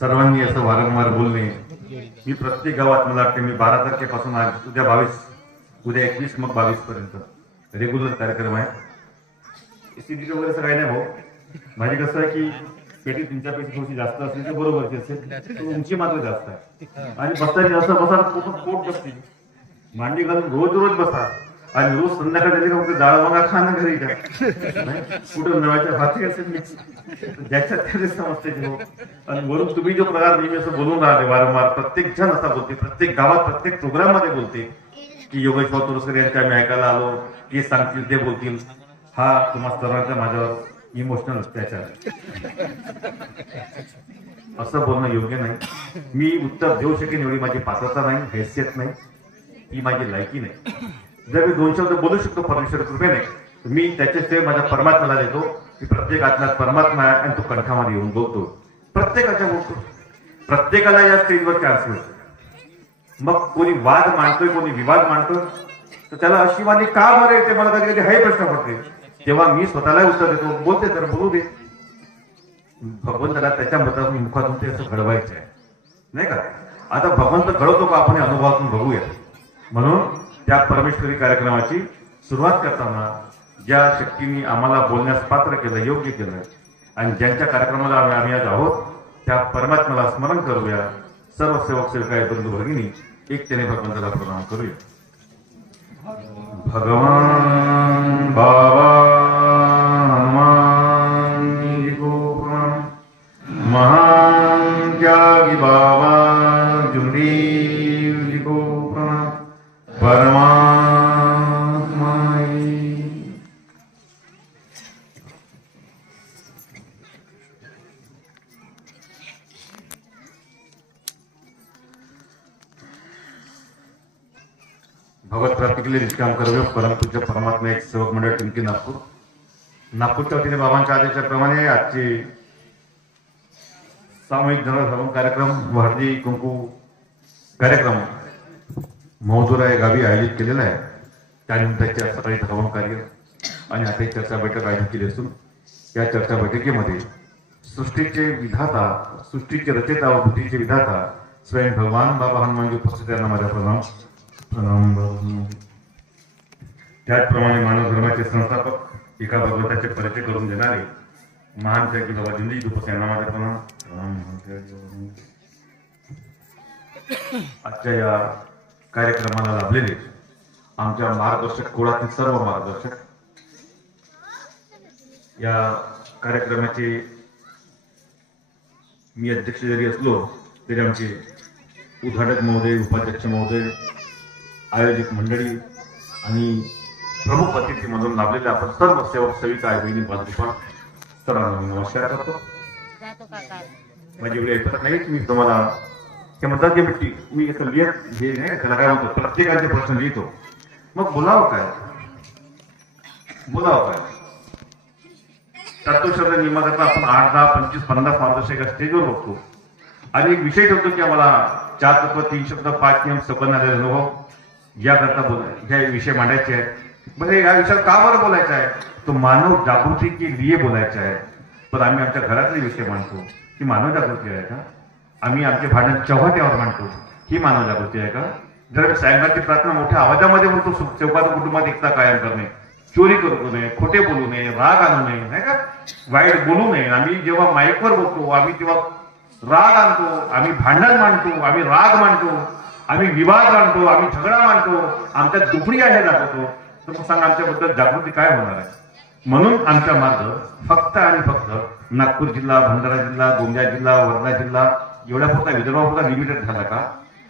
सर्वांनी असं वारंवार बोलणे. मी प्रत्येक गावात मला वाटते मी 12 तारखेपासून आज उद्या 22, उद्या 21, मग 22 पर्यंत रेग्युलर कार्यक्रम आहे. स्थिती वगैरे असं काही नाही भाऊ. माझी कसं आहे की पेटी तुमच्यापेक्षा थोडीशी जास्त असली तर बरोबरची असेल, उंची मात्र जास्त आहे आणि बसताना असं बसा पोट बसते, मांडी घालून रोज बसा आणि रोज संध्याकाळ झाली का फक्त डाळ मगा खाणं घरी द्या. कुठं नव्याच्या भाती असेल मिक्स ज्याच्यात त्याने समजते की हो. आणि वरून तुम्ही जो प्रकार नेहमी असं बोलून राहते वारंवार, प्रत्येक जण असा बोलते, प्रत्येक गावात प्रत्येक प्रोग्राम मध्ये बोलते की योगेश तोरसकर यांच्या आम्ही ऐकायला आलो, ते सांगतील ते बोलतील. हा तुम्हा सर्वांच्या माझ्यावर इमोशनल अत्याचार असं बोलणं योग्य नाही. मी उत्तर देऊ शकेन एवढी माझी पात्रता नाही, हैसियत नाही, ही माझी लायकी नाही. जर मी 2 शब्द बोलू शकतो परमेश्वर कृपेने, मी त्याचे श्रेय माझ्या परमात्म्याला देतो की प्रत्येक आत्म्यात परमात्मा आहे आणि तो कंठामध्ये येऊन बोलतो, प्रत्येकाच्या बोलतो, प्रत्येकाला या स्टेजवर चान्स मिळतो. मग कोणी वाद मांडतोय, कोणी विवाद मांडतोय, तर त्याला अशी वादी का बरं येते मला कधी कधी हाही प्रश्न पडते. तेव्हा मी स्वतःला उत्तर देतो, बोलते तर बोलू दे. भगवंताला त्याच्या मतातून मुखातून ते असं घडवायचं आहे नाही का. आता भगवंत घडवतो का आपण अनुभवातून बघूया. म्हणून त्या परमेश्वरी कार्यक्रमाची सुरुवात करताना ज्या शक्तीने आम्हाला बोलण्यास पात्र केलं, योग्य केलं आणि ज्यांच्या कार्यक्रमाला आम्ही आज आहोत त्या परमात्म्याला स्मरण करूया. सर्व सेवक सेविका बंधू भगिनी एकतेने भगवंताला प्रणाम करूया. भगवान बाबा हनुमान को प्रणाम. महान त्यागी बाबा जुमदेव जी को प्रणाम. परमात्मा भगवत प्राप्ती के लिए निष्काम कर्तव्य परम पूज्य परमात्मा एक सेवक मंडळ टिमकी नागपूरच्या वतीने बाबांच्या आदेशाप्रमाणे आजचे सामूहिक धर्मसभा कार्यक्रम व हळदी कुंकू कार्यक्रम मौदुरा या गावी आयोजित केलेला आहे. त्यानिमित्ताच्या सकाळी हवन कार्य आणि आता एक चर्चा बैठक आयोजित केली असून या चर्चा बैठकीमध्ये सृष्टीचे विधाता, सृष्टीचे रचयिता व बुद्धीचे विधाता स्वयं भगवान बाबा हनुमानजी उपस्थित यांना माझा प्रणाम. त्याचप्रमाणे मानव धर्माचे संस्थापक एका भगवंताचे परिचय करून देणारे महान त्यागी बाबा जिंदगी दुपस यांना माझा प्रणाम. आजच्या या कार्यक्रमाला लाभलेले आमच्या मार्गदर्शक, कुळातील सर्व मार्गदर्शक, या कार्यक्रमाचे मी अध्यक्ष जरी असलो तरी आमचे उद्घाटक महोदय, उपाध्यक्ष महोदय, आयोजक मंडळी आणि प्रमुख अतिथी म्हणून लाभलेले आपण सर्व सेवक सेविका आहे बहिणी बांधव सर्वांना नमस्कार करतो. माझी एवढी ऐकत नाही की मी तुम्हाला ते म्हणतात की मी असं लिहित हे नाही, त्याला काय म्हणतो, प्रत्येकाचे प्रश्न लिहितो. मग बोलावं काय. तत्वशब्द नियमाकरता आपण 8, 10, 25, 50 मार्गदर्शक स्टेजवर बघतो आणि एक विषय ठेवतो की आम्हाला 4 तत्व, 3 शब्द, 5 नियम, सपन आलेले अनुभव याकरता हे विषय मांडायचे आहेत. म्हणजे या विषयावर का बरं बोलायचं आहे, तो मानव जागृती के लिए बोलायचा आहे. पण आम्ही आमच्या घरातले विषय मांडतो ही मानव जागृती आहे का. आम्ही आमचे भांडण चव्हाट्यावर मांडतो ही मानव जागृती आहे का. जर सायंकाळची प्रार्थना मोठ्या आवाजामध्ये म्हणतो सेवकाच्या कुटुंबात एकता कायम करणे, चोरी करू नये, खोटे बोलू नये, राग आणू नये नाही का, वाईट बोलू नये. आम्ही जेव्हा माईकवर बोलतो आम्ही तेव्हा राग आणतो, आम्ही भांडण मांडतो, आम्ही राग मांडतो, आम्ही विवाद मांडतो, आम्ही झगडा मांडतो, आमच्यात दुखणी आहे दाखवतो. तर मग सांगा आमच्याबद्दल जागृती काय होणार आहे. म्हणून आमचा मार्ग फक्त आणि फक्त नागपूर जिल्हा, भंडारा जिल्हा, गोंदिया जिल्हा, वर्धा जिल्हा एवढ्यापुरता विदर्भापुरता लिमिटेड झाला का.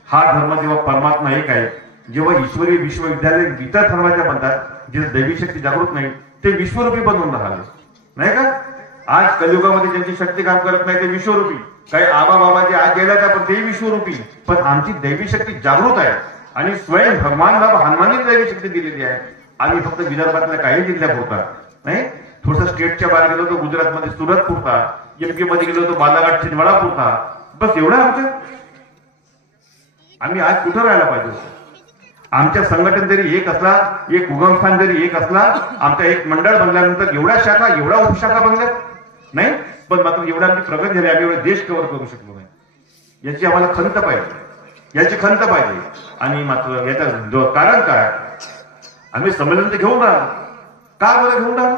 हा धर्म जेव्हा परमात्मा एक आहे, जेव्हा ईश्वरी विश्वविद्यालय इतर धर्माच्या बनतात, जिथे दैवी शक्ती जागृत नाही ते विश्वरूपी बनवून राहिले नाही का. आज कलियुगामध्ये ज्यांची शक्ती काम करत नाही ते विश्वरूपी, काही आबा बाबाचे आज गेल्या का पण ते विश्वरूपी. पण आमची दैवी शक्ती जागृत आहे आणि स्वयं भगवान बाबा हनुमानने दैवी शक्ती दिलेली आहे. आम्ही फक्त विदर्भातल्या काही जिल्ह्यापुरता नाही, थोडस स्टेटच्या बाहेर गेलो तर गुजरातमध्ये सुरत पुरता, एमपी मध्ये गेलो तर बालाघाट छिंदवाडा पुरता, बस एवढं आमचं. आम्ही आज कुठं राहायला पाहिजे. आमच्या संघटन जरी एक असला, एक उगमस्थान जरी एक असला, आमच्या एक मंडळ बनल्यानंतर एवढ्या शाखा, एवढ्या उपशाखा बनल्या. नाही, पण मात्र एवढा आमची प्रगती झाली, आम्ही एवढा देश कव्हर करू शकलो नाही, याची आम्हाला खंत पाहिजे, याची खंत पाहिजे. आणि मात्र याचं कारण काय, आम्ही संमेलन तर घेऊन राहिलो, का बरं घेऊन राहिलो?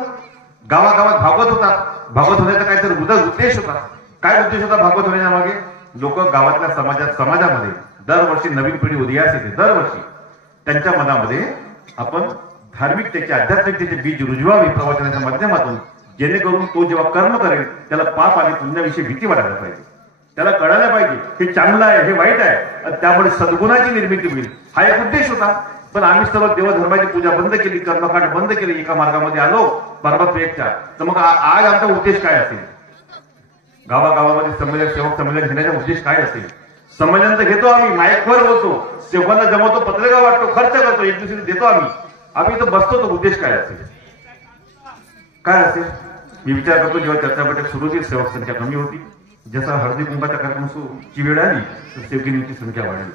गावागावात भागवत होता, भागवत होण्याचा काहीतरी उद्देश होता. काय उद्देश होता भागवत होण्याच्या मागे? लोक गावातल्या समाजामध्ये दरवर्षी नवीन पिढी उदयास येते, दरवर्षी त्यांच्या मनामध्ये आपण धार्मिकतेचे आध्यात्मिकतेचे बीज रुजवावे प्रवचनाच्या माध्यमातून, जेणेकरून तो जेव्हा कर्म करेल त्याला पाप आणि पुण्याविषयी भीती वाटायला पाहिजे, त्याला कळायला पाहिजे हे चांगलं आहे हे वाईट आहे, आणि त्यामुळे सद्गुणाची निर्मिती होईल, हा एक उद्देश होता. पण आम्ही सर्व देवधर्माची पूजा बंद केली, कर्मकांड बंद केली, एका मार्गामध्ये आलो परमात्मा एकटा. तर मग आज आमचा उद्देश काय असेल? गावागावामध्ये संमेलन, सेवक संमेलन घेण्याचा उद्देश काय असेल? संमेलन तर घेतो आम्ही, माईकवर बोलतो, सेवकांना जमवतो, पत्रिका वाटतो, खर्च करतो, एक दुसरी देतो आम्ही इथं बसतो. तो उद्देश काय असेल? काय असेल? मी विचार करतो, जेव्हा चर्चा बैठक सुरू होती सेवक संख्या कमी होती, जसा हळदी कुंभाच्या कार्यक्रमाची वेळ आली तर सेवकिनीची संख्या वाढली.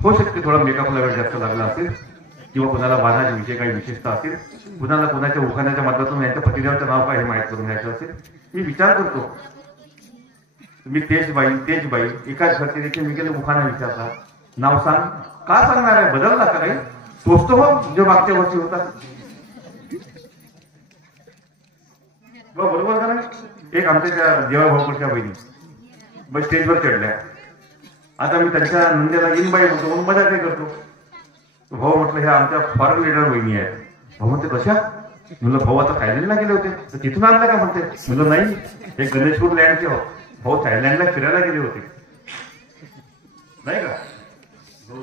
होऊ शकते थोडा मेकअपला वेळ जास्त लागला असेल, किंवा कुणाला वाहनाच्या विषयी काही विशेषता असेल, कुणाला कोणाच्या उखाण्याच्या माध्यमातून यांच्या पतिदेवाचं नाव काय हे माहीत करून घ्यायचं असेल. मी विचार करतो, मी तेज बाई एकाच घरचे देखील मी गेले उखाणा विचारला, नाव सांग, का सांगणार आहे? बदलला का काही? तोच तो हो जो मागच्या वर्षी होता, बरोबर का नाही? एक आमच्या त्या देवाभाऊकडच्या बहिणी बस स्टेजवर चढल्या. आता मी त्यांच्या नंदेला इन बाई होतो म्हणून मजा काही करतो. भाऊ म्हटलं ह्या आमच्या फॉरेन लीडर बहिणी आहेत. भाऊ म्हणते कशा? म्हणलं भाऊ आता थायलंडला गेले होते. तर तिथून आणलं का म्हणते? म्हणलं नाही, हे गणेशपूर लँडचे भाऊ थायलंडला फिरायला गेले होते, नाही का?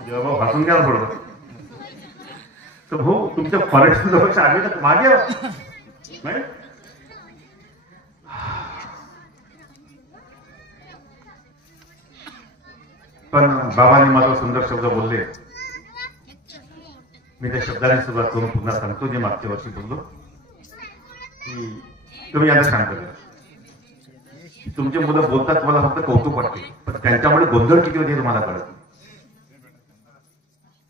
जेव्हा भाऊ हसून घ्यायला पडतो. तर भाऊ तुमच्या फॉरेन जवळच्या आले तर मागे नाही. पण बाबांनी मला सुंदर शब्द बोलले, मी त्या शब्दाने सुरुवात करून पुन्हा सांगतो जे मागच्या वर्षी बोललो, की तुम्ही यांना शांत करा. तुमचे मुलं बोलतात तुम्हाला फक्त कौतुक वाटते, पण त्यांच्यामुळे गोंधळ किती होते तुम्हाला कळत.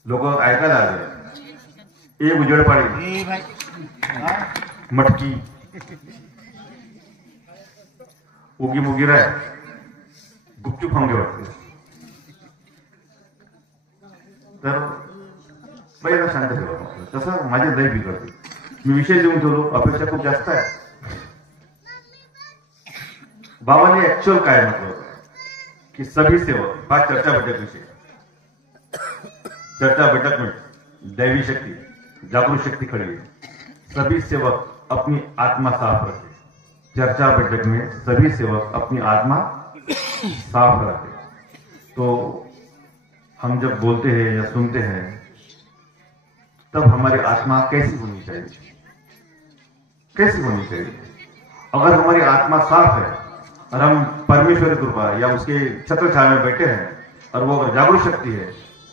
लोक ऐकायला आले, ए उजेड पाडी मटकी उगी मुगी राय गुपचूप होंगे वाटते. तर पहिला शांत ठेवा. तसं माझे लय बिघडते. मी विषय देऊन ठेवलो, अपेक्षा खूप जास्त आहे. बाबांनी ऍक्च्युअल काय म्हटलं होतं की सभी सेवक, हा चर्चा बैठक विषय, चर्चा बैठक में दैवी शक्ति जागरूक शक्ति खड़ी है. सभी सेवक अपनी आत्मा साफ रखे. चर्चा बैठक में सभी सेवक अपनी आत्मा साफ रखे. तो हम जब बोलते हैं या सुनते हैं तब हमारी आत्मा कैसी होनी चाहिए? कैसी होनी चाहिए? अगर हमारी आत्मा साफ है और हम परमेश्वर की कृपा या उसके छत्र छाया में बैठे हैं और वो अगर जागरूक शक्ति है,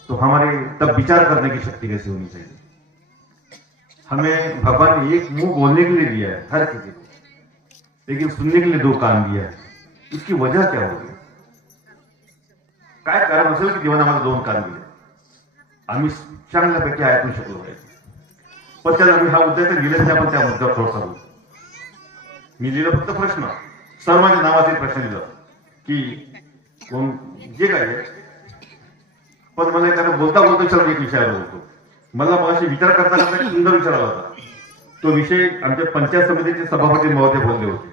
तो हमारे तब विचार करने की शक्ति कैसी होनी चाहिए? हमें भगवान ने एक मुंह बोलने के लिए दिया है हर किसी को, लेकिन सुनने के लिए दो कान दिया है. इसकी वजह क्या होगी? काय कारण असेल की जीवनामध्ये दोन कान दिले? आम्ही चांगल्यापैकी ऐकू शकलो पाहिजे. पण त्याला मी हा उद्देश लिहिलं नाही, आपण त्या मुद्द्यावर थोडसा बोलू. मी लिहिलं फक्त प्रश्न, सर्वांच्या नावाचे प्रश्न लिहिलं की कोण जे काय आहे. पण मला एखादा बोलता बोलता एक विषयावर बोलतो. मला मगाशी विचार करताना एक सुंदर विचार आला होता. तो विषय आमच्या पंचायत समितीचे सभापती महोदय बोलले होते.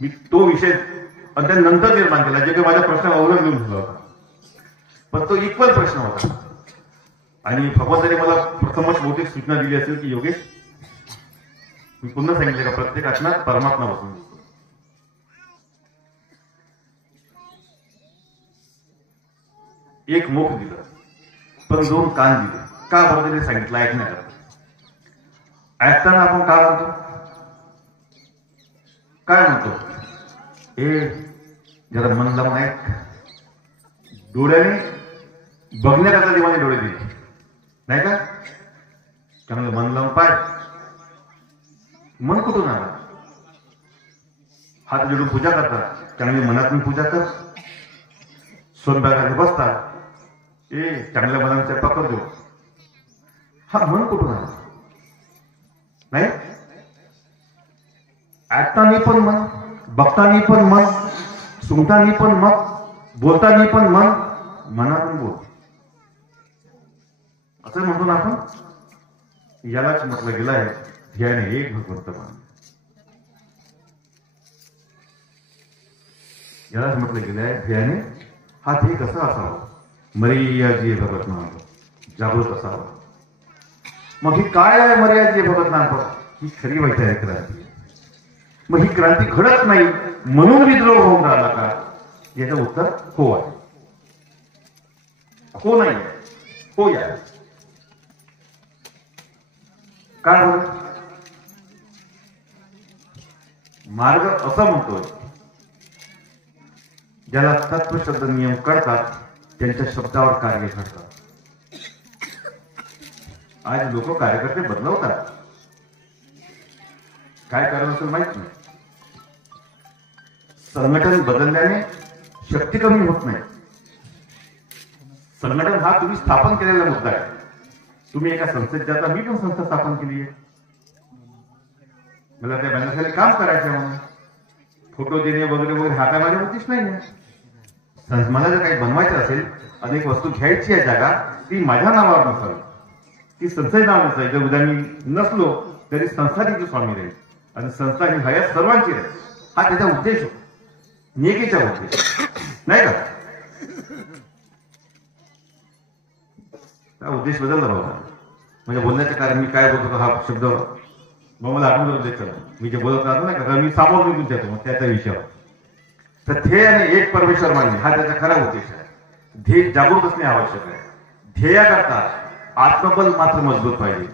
मी तो विषय आणि त्यानंतर निर्माण केला, जे काही माझ्या प्रश्नावर अवलंबून झाला होता. पण तो इक्वल प्रश्न होता. आणि भगवंताने मला प्रथमच बहुतेक सूचना दिली असेल की योगेश, मी पुन्हा सांगितले का प्रत्येक आत्म्यात परमात्मा बसून दिसतो. एक मुख दिलं पण दोन कान दिले. का बरं दिले सांगितलं ऐकण्याकरता. ऐकताना आपण काय म्हणतो? काय म्हणतो? ए जरा मन लावून ऐक. डोळ्याने बघण्याकरता देवाने डोळे दिले, नाही का? चांगलं मन लावून पाय. मन कुठून आला? हात जोडून पूजा करतात, चांगली मनातून पूजा कर. सोनबागाने बसतात, ए चांगल्या मनाने स्वयंपाक कर देऊ. हा मन कुठून आला? नाही ऐकताना पण मन, बघतानी पण मन, सुंगतानी पण मग, बोलतानी पण मन, मनातून बोल, असं म्हणतो ना आपण. यालाच म्हटलं गेलं आहे ध्याने एक भगवंत मान. यालाच म्हटलं गेलं आहे ध्याने हा ध्येय कसा असावा. मर्याजी भगत नाम जागृत असावा. मग ही काय आहे मर्याजी भगत नाम? ही खरी वैचारिक क्रांती. मग ही क्रांती घडत नाही म्हणून विद्रोह होऊन राहिला का? याचं उत्तर हो आहे. हो नाही हो आहे. काय बरं? मार्ग असं म्हणतोय ज्याला तत्वशब्द नियम करतात त्यांच्या शब्दावर कार्य करतात. आज लोक कार्यकर्ते बदलवतात. काय कारण असेल माहित नाही. संघटन बदलल्याने शक्ती कमी होत नाही. संघटन हा तुम्ही स्थापन केलेला मुद्दा आहे. तुम्ही एका संस्थेत जाता. मी पण संस्था स्थापन केली आहे. मला त्या बॅनरखाली काम करायचं म्हणून फोटो देणे वगैरे वगैरे हा काय माझ्या उद्देश नाही आहे. मला जर काही बनवायचं असेल, अनेक वस्तू घ्यायची आहे, जागा ती माझ्या नावावर नसावी, ती संस्थेच्या नावावर नसावी. जर उद्या मी नसलो तरी संस्था तिथे स्वामी राहील आणि संस्था ही हयात सर्वांची राहील. हा त्याचा उद्देश होतो. नेकीचा उद्देश नाही का? उद्देश बदलला बाबा. म्हणजे बोलण्याचं कारण मी काय बोलतो हा शब्द मग मला आठवण करून मी जे बोलत राहतो नाही का, मी सामोर निघून जातो मग त्याच्या विषयावर. तर ध्येय आणि एक परमेश्वर मानणे हा त्याचा खरा उद्देश आहे. ध्येय जागृत असणे आवश्यक आहे. ध्येयाकरता आत्मबल मात्र मजबूत पाहिजे.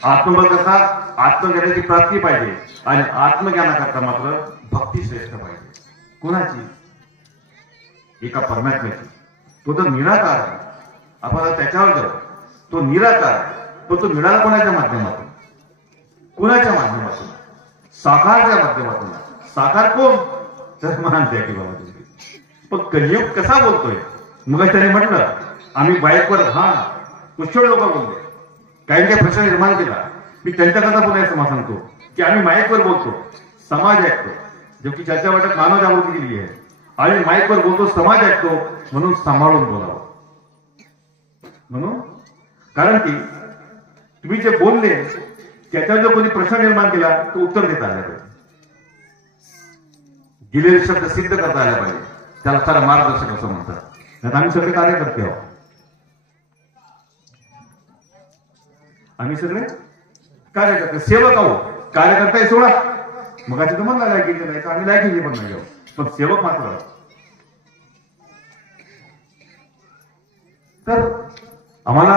आत्मबल करता आत्मज्ञानाची प्राप्ती पाहिजे आणि आत्मज्ञानाकरता मात्र भक्ती श्रेष्ठ पाहिजे. कोणाची? एका परमात्म्याची. तो तर निराकार आहे. आपण त्याच्यावर जाऊ. तो निराकार आहे. पण तो मिळाला कोणाच्या माध्यमातून? कोणाच्या माध्यमातून? साकारच्या माध्यमातून. साकार कोण? तर मानते की बाबा तुम्ही. पण कलियुग कसा बोलतोय? मग त्याने म्हटलं आम्ही बाईकवर पुष्कळ लोक बोलले, काही प्रश्न निर्माण केला. मी त्यांच्याकरता पुन्हा असं सांगतो की आम्ही माईकवर बोलतो, समाज ऐकतो. जो की चर्चा वाटत मानव जागृती केली आहे आणि माईकवर बोलतो, समाज ऐकतो. म्हणून सांभाळून बोलावं. म्हणून कारण की तुम्ही जे बोलले त्याच्यावर जर कोणी प्रश्न निर्माण केला तो उत्तर देता आला पाहिजे. दिलेले शब्द सिद्ध करता आला पाहिजे. त्याला खरा मार्गदर्शक असं म्हणतात. आम्ही सगळे कार्यकर्ते आहोत. आम्ही सगळे कार्यकर्ते, सेवक आहोत. कार्यकर्ता सोडा मग आता तुम्हाला लायकीचे नाही, आम्ही लायकीचे पण नाही आहोत, पण सेवक मात्र आहोत. तर आम्हाला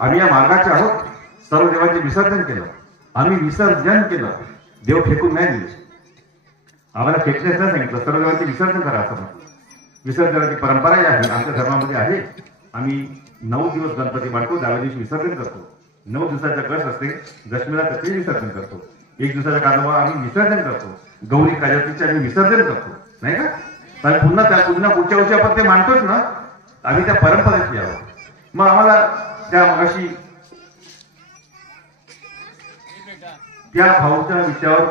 आम्ही या मार्गाचे आहोत. सर्व देवांचे विसर्जन केलं. आम्ही विसर्जन केलं. देव फेकून नाही दिले. आम्हाला फेकण्याच नाही सांगितलं. सर्व देवांचे विसर्जन करा असं म्हटलं. विसर्जनाची परंपरा आहे आमच्या धर्मामध्ये आहे. आम्ही 9 दिवस गणपती बांधतो. 10व्या दिवशी विसर्जन करतो. 9 दिवसाचा कळस असते. दशमीला त्याचे विसर्जन करतो. 1 दिवसाचा कांदोबा आम्ही विसर्जन करतो. गौरी काजतीचे आम्ही विसर्जन करतो नाही का? आणि पुन्हा पुढच्या वर्षी आपण ते मानतोच ना. आम्ही त्या परंपरेत यावं. मग आम्हाला त्या मगाशी त्या भाऊच्या विषयावर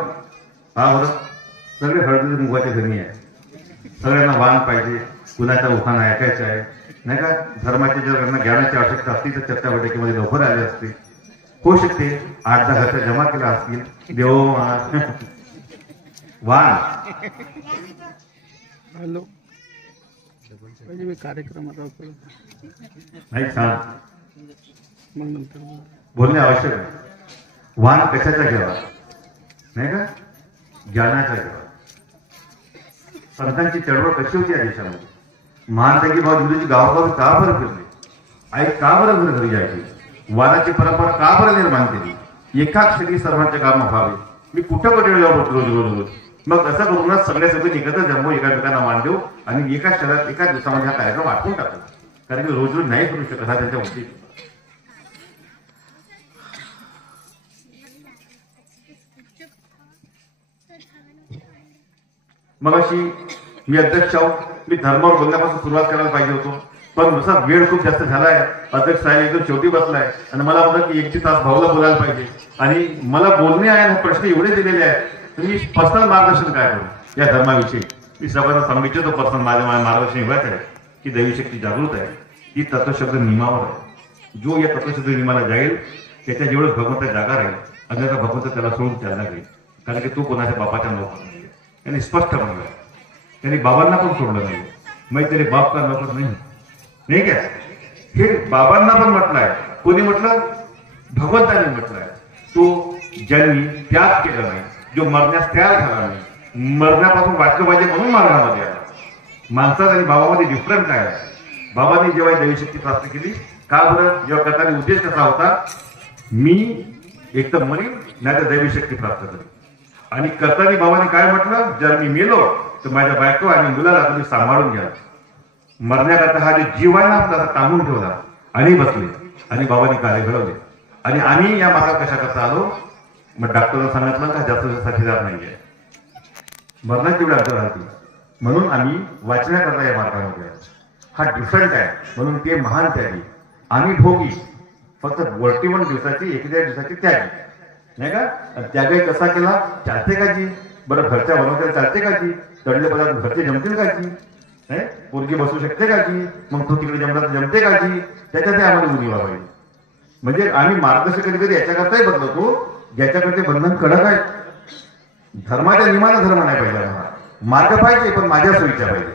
बरं सगळे हळदी मुगाच्या धनी आहे. सगळ्यांना वाण पाहिजे. कुणाचा उखाणा ऐकायचा आहे नाही का? धर्माच्या जर ज्ञानाची आवश्यकता असती तर चर्चा बैठकीमध्ये लवकर आले असते. होऊ शकते 8-10 घरच्या जमा केला असतील. देव वाण हॅलो कार्यक्रमात नाही छान मग नंतर बोलणे आवश्यक आहे. वाण कशाचा घ्यावा नाही का? ज्ञानाचा घ्यावा. संतांची चळवळ कशी होती या देशामध्ये? महानपैकी भाऊ हिंदूची गावोगावी का बरं फिरले? आई का बरं घरी जायची? वादाची परंपरा का बरं निर्माण केली? एकाच क्षणी सर्वांचे काम व्हावे. मी कुठं कुठे रोज मग असं करूनच सगळे एकत्र जमवू, एकामेकांना मान देऊ आणि एकाच शहरात एकाच दिवसामध्ये हा कार्यक्रम आटवून टाकू. कारण की रोज नाही करू शकत. हा त्यांच्या उद्देश. मग अशी मी अध्यक्ष आहोत. मी धर्मावर बोलण्यापासून सुरुवात करायला पाहिजे होतो, पण नुसार वेळ खूप जास्त झालाय. अध्यक्ष साहेब एकदम शेवटी बसलाय आणि मला म्हणतात की 1 तास भाऊला बोलायला पाहिजे आणि मला बोलणे आहे. प्रश्न एवढे दिलेले आहेत तर मी पर्सनल मार्गदर्शन काय करू? या धर्माविषयी मी सगळ्यांना सांगू इच्छितो. पर्सन माझ्या मार्गदर्शन एवढाच आहे की दैवीशक्ती जागृत आहे, ती तत्वशब्द नियमावर आहे. जो या तत्वशब्द नियमाला जाईल त्याच्या जेवढं भगवंत जागा राहील, अन्यथा भगवंत त्याला सोडून चालणार नाही. कारण की तो कोणाच्या बापाच्या नोकर नाही. त्यांनी स्पष्ट म्हणलं, त्यांनी बाबांना पण सोडलं नाही. मग तरी बाप का नोकर नाही काय, हे बाबांना पण म्हटलंय. कोणी म्हटलं? भगवंताने म्हटलंय. तो ज्यांनी त्याग केला नाही, जो मरण्यास तयार झाला नाही, मरण्यापासून वाचलं पाहिजे म्हणून मरणामध्ये आला. माणसात आणि बाबामध्ये डिफरंट काय आहे? बाबांनी जेव्हा दैवशक्ती प्राप्त केली, का बरं? जेव्हा करताना उद्देश कसा होता? मी एक तर मरीन नाही तर दैवशक्ती प्राप्त करेन. आणि करताना बाबांनी काय म्हटलं? जर मी मेलो तर माझ्या बायको आणि मुलाला तुम्ही सांभाळून घ्या. मरण्याकरता हा जे जीव आहे ना आपला टांगून ठेवला आणि बसले आणि बाबांनी कार्य घडवले. आणि आम्ही या मार्गात कशा करता आलो? मग डॉक्टरला सांगितलं का जास्त साथीदार नाहीये, मरणाची वेळ आमच्या राहते, म्हणून आम्ही वाचण्याकरता या मार्गामध्ये आलो. हा डिफरंट आहे. म्हणून ते महान त्यागी, आम्ही भोगी, फक्त 41 दिवसाची 41 दिवसाची त्यागी नाही का. त्यागी कसा केला? चालते का जी? बरं घरच्या बनवत्या चालते का जी? तळले पदार्थ घरचे जमतील का जी? पोरगी बसू शकते का जी? मग तो तिकडे जमला तर जमते का जी? त्याच्यात आम्हाला उणीवा पाहिजे. म्हणजे आम्ही मार्गदर्शन कधी कधी याच्याकरताही बदलतो ज्याच्याकडे बंधन कडक आहे. धर्माच्या नियमाने धर्म नाही पाहिजे आम्हाला. मार्ग पाहिजे पण माझ्या सोयीच्या पाहिजे.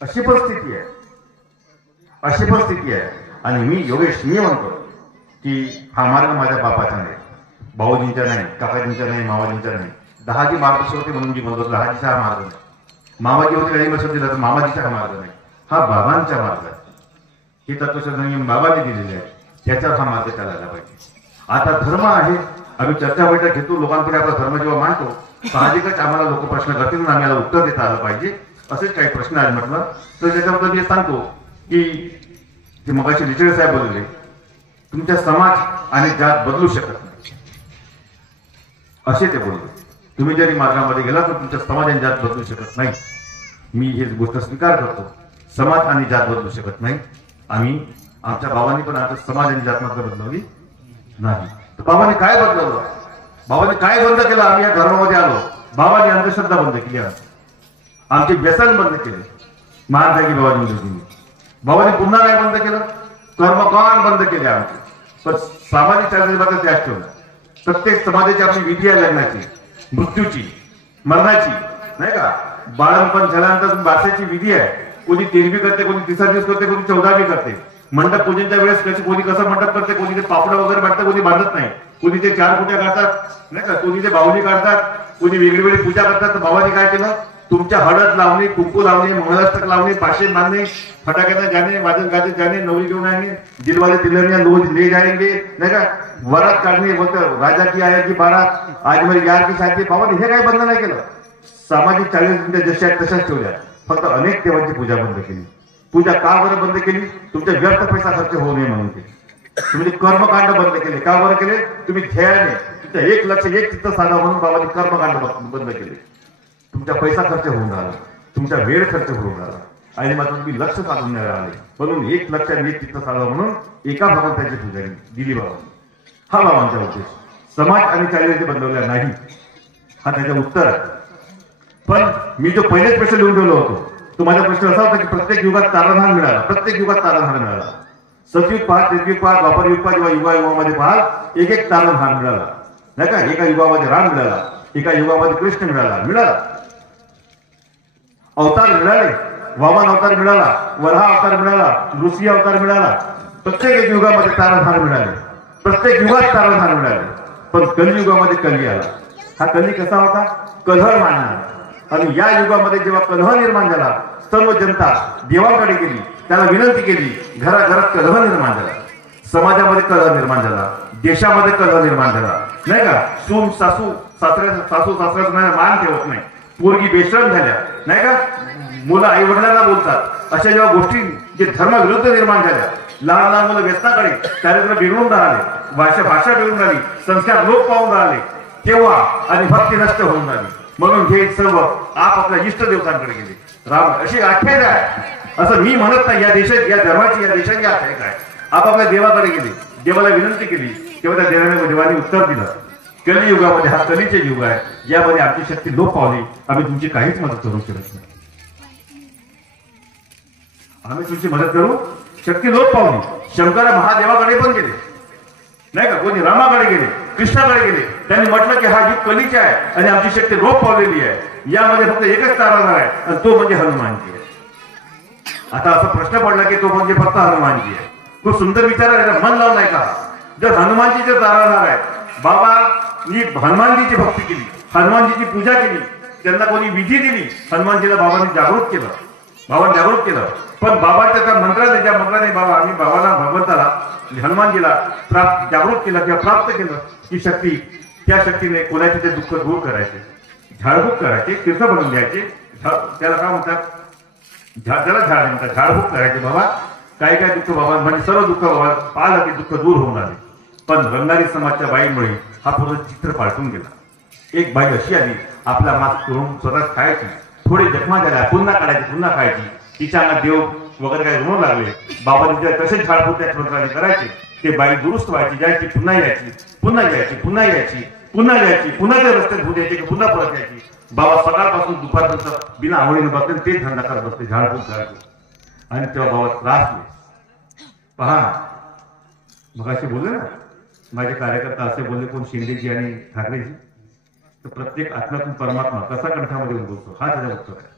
अशी परिस्थिती आहे, अशी परिस्थिती आहे. आणि मी योगेश मी म्हणतो की हा मार्ग माझ्या बापाचा नाही, भाऊजींचा नाही, काकाजींचा नाही, मामाजींचा नाही. 10 मार्गदर्शक होते म्हणून मी म्हणतो 10 हा मार्ग नाही. मामाजी होते काही वर्ष दिला तर मामाजीचा हा मार्ग नाही, हा बाबांचा मार्ग आहे. हे तत्वशब्द बाबांनी दिलेले आहे, त्याच्यावर हा मार्ग चालायला पाहिजे. आता धर्म आहे, आम्ही चर्चा बैठक घेतो, लोकांपुढे आपला धर्म जेव्हा मांडतो साहजिकच आम्हाला लोक प्रश्न करतील आणि आम्हाला उत्तर देता आलं पाहिजे. असेच काही प्रश्न आले म्हटलं तर त्याच्याबद्दल मी सांगतो की ते मगाशी लिचडे साहेब बोलले, तुमच्या समाज आणि जात बदलू शकत नाही असे ते बोलले. तुम्ही जरी मार्गामध्ये गेला तर तुमच्या समाज आणि जात बदलू शकत नाही. मी ही गोष्ट स्वीकार करतो, समाज आणि जात बदलू शकत नाही. आम्ही आमच्या बाबांनी पण आमच्या समाज आणि जात मात्र बदलवली नाही. तर बाबांनी काय बदलवलं? बाबांनी काय बंद केलं? आम्ही या धर्मामध्ये आलो, बाबांनी अंधश्रद्धा बंद केली, आमचे व्यसन बंद केले. महानतागी बाबांनी बाबांनी पुन्हा काय बंद केलं? कर्मकांड बंद केले आमचे. पण सामाजिक चालण्याबद्दल त्याच ठेवलं. प्रत्येक समाजाची आपली विधी आहे, लग्नाची, मृत्यूची, मरणाची नाही का. बाळणपण झाल्यानंतर बारशाची विधी आहे. कोणी 13वी करते, कोणी 30 दिवस करते, कोणी 14वी करते. मंडप पूजनच्या वेळेस कोणी कसं मंडप करते, कोणी ते पापड वगैरे बांधतं, कोणी बांधत नाही. कोणी ते 4 कुट्या काढतात नाही का, कोणी ते बाहुली काढतात, कोणी वेगळी वेगळी पूजा करतात. तर बाबांनी काय केलं? तुमच्या हळद लावणे, कुंकू लावणे, मंगळाष्टक लावणे, पाशे बांधणे, फटाक्यानं जाणे, वाजत गाजत जाणे, नवरी घेऊन आणणे, दिलवाले दिलनिया लोग ले जाएंगे नाही का, वरात काढणे, बोलतं राजा की आहे की बारात, आज मेरी यार की शादी. बाबांनी हे काही बंद नाही केलं. सामाजिक चाळीस तुमच्या जशा आहेत तशाच ठेवल्या. फक्त अनेक देवांची पूजा बंद केली. पूजा का बरं बंद केली? तुमच्या व्यर्थ पैसा खर्च होऊ नये म्हणून केली. तुम्ही कर्मकांड बंद केले. का बरं केले? तुम्ही ध्येयाने तुमचं 1 लक्ष 1 चित्त साधा म्हणून बाबांनी कर्मकांड बंद केले. तुमचा पैसा खर्च होऊन राहिला, तुमचा वेळ खर्च होऊन राहिला आणि मात्र तुम्ही लक्ष साधून नाही राहिले. म्हणून 1 लक्ष 1 चित्त साधा म्हणून एका भगवंताची पूजा दिली बाबांनी. हा बाबांचा उद्देश. समाज आणि चालीरीती बदलवल्या नाही, हा त्याचं उत्तर आहे. पण मी जो पहिलेच प्रश्न लिहून ठेवलो होतो तो माझा प्रश्न असा होता की प्रत्येक युगात तारणहार मिळाला, प्रत्येक युगात तारणहार मिळाला. सतयुग पहा, त्रेतयुग पहा, द्वापर युग पहा, जेव्हा युगायुगामध्ये पाहाल एक तारणहार मिळाला नाही का. एका युगामध्ये राम मिळाला, एका युगामध्ये कृष्ण मिळाला, अवतार मिळाले, वामन अवतार मिळाला, वराह अवतार मिळाला, नृसिंह अवतार मिळाला. प्रत्येक एक युगामध्ये तारणहार मिळाले, प्रत्येक युगात तारणहार मिळाले. पण कलियुगामध्ये कली आला. हा कली कसा होता? कलह मांडणारा. आणि या युगामध्ये जेव्हा कलह निर्माण झाला, सर्व जनता देवाकडे गेली, त्याला विनंती केली. घराघरात कलह निर्माण झाला, समाजामध्ये कलह निर्माण झाला, देशामध्ये कलह निर्माण झाला नाही का. सून सासू सासऱ्याचा मान ठेवत नाही, पोरगी बेशरम झाल्या नाही का, मुलं आई वडिलांना बोलतात. अशा जेव्हा गोष्टी जे धर्मविरुद्ध निर्माण झाल्या, लहान लहान मुलं व्यसनाकडे, चारित्र्य बिघडून राहिले, भाषा बिघडून राहिली, संस्कार लोप पाहून राहिले, तेव्हा आणि भक्ती नष्ट होऊन राहिली. म्हणून हे सर्व आपल्या इष्ट देवतांकडे गेले. राम अशी आख्यायिका आहे. असं मी म्हणत नाही. या देशात, या धर्माची, या देशाची आख्यायिका आहे. आपापल्या देवाकडे गेले, देवाला विनंती केली, तेव्हा त्या देवाने उत्तर दिलं. कलियुगामध्ये हा कलीचे युग आहे, यामध्ये आमची शक्ती लोप पावली, आम्ही तुमची काहीच मदत करू शकत नाही. आम्ही तुमची मदत करू, शक्ती लोप पावली. शंकर महादेवाकडे पण गेले नाही का, कोणी रामाकडे गेले, कृष्णाकडे गेले. त्यांनी म्हटलं की हा युग कलीचे आहे आणि आमची शक्ती लोप पावलेली आहे, यामध्ये फक्त एकच तारणार आहे आणि तो म्हणजे हनुमानजी आहे. आता असा प्रश्न पडला की तो म्हणजे फक्त हनुमानजी आहे. खूप सुंदर विचार आहे, मन लावून नाही का. जर हनुमानजी जर तारणार आहे, बाबांनी हनुमानजीची भक्ती केली, हनुमानजीची पूजा केली, त्यांना कोणी विधी दिली, हनुमानजीला बाबांनी जागृत केलं, बाबांनी जागृत केलं. पण बाबाच्या त्या मंत्राने, ज्या मंत्राने बाबा आम्ही बाबाला, भगवंताला, हनुमानजीला जागृत केलं किंवा प्राप्त केलं की शक्ती, त्या शक्तीने कोणाचे ते दुःख दूर करायचे, झाडफूक करायचे, तीर्थ बनवून द्यायचे. त्याला काय म्हणतात, त्याला झाड म्हणतात, झाडफूक करायचे. बाबा काय काय दुःख बाबा म्हणजे सर्व दुःख बाबा पाहिलं की दुःख दूर होऊन आले. पण रंगारी समाजच्या बाईमुळे हा पूर्ण चित्र पालटून गेला. एक बाई अशी आली, आपला मास्क करून स्वतः खायची, थोडे जखमा झाल्या, पुन्हा काढायची, पुन्हा खायची. तिच्या अंगात देव वगैरे काही ऋण लागले, बाबा तिच्या तसेच झाडफूक त्या मंत्राने करायचे. ते बाई दुरुस्त व्हायची, जायची, पुन्हा यायची, पुन्हा यायची, पुन्हा यायची, पुन्हा यायची, पुन्हा त्या रस्त्यात भूत यायची, पुन्हा परत यायची. बाबा सकाळपासून दुपारपर्यंत बिना आवडीने बसले, तेच धंदा करत बसते, झाडफूक झाडफूक. आणि तेव्हा बाबा त्रासले. पहा मग असे बोलले ना, माझे कार्यकर्ता असे बोलले, कोण शिंदेजी आणि ठाकरेजी, तर प्रत्येक आत्म्यातून परमात्मा कसा कंठामध्ये येऊन बोलतो, हा त्याचा उत्तर आहे.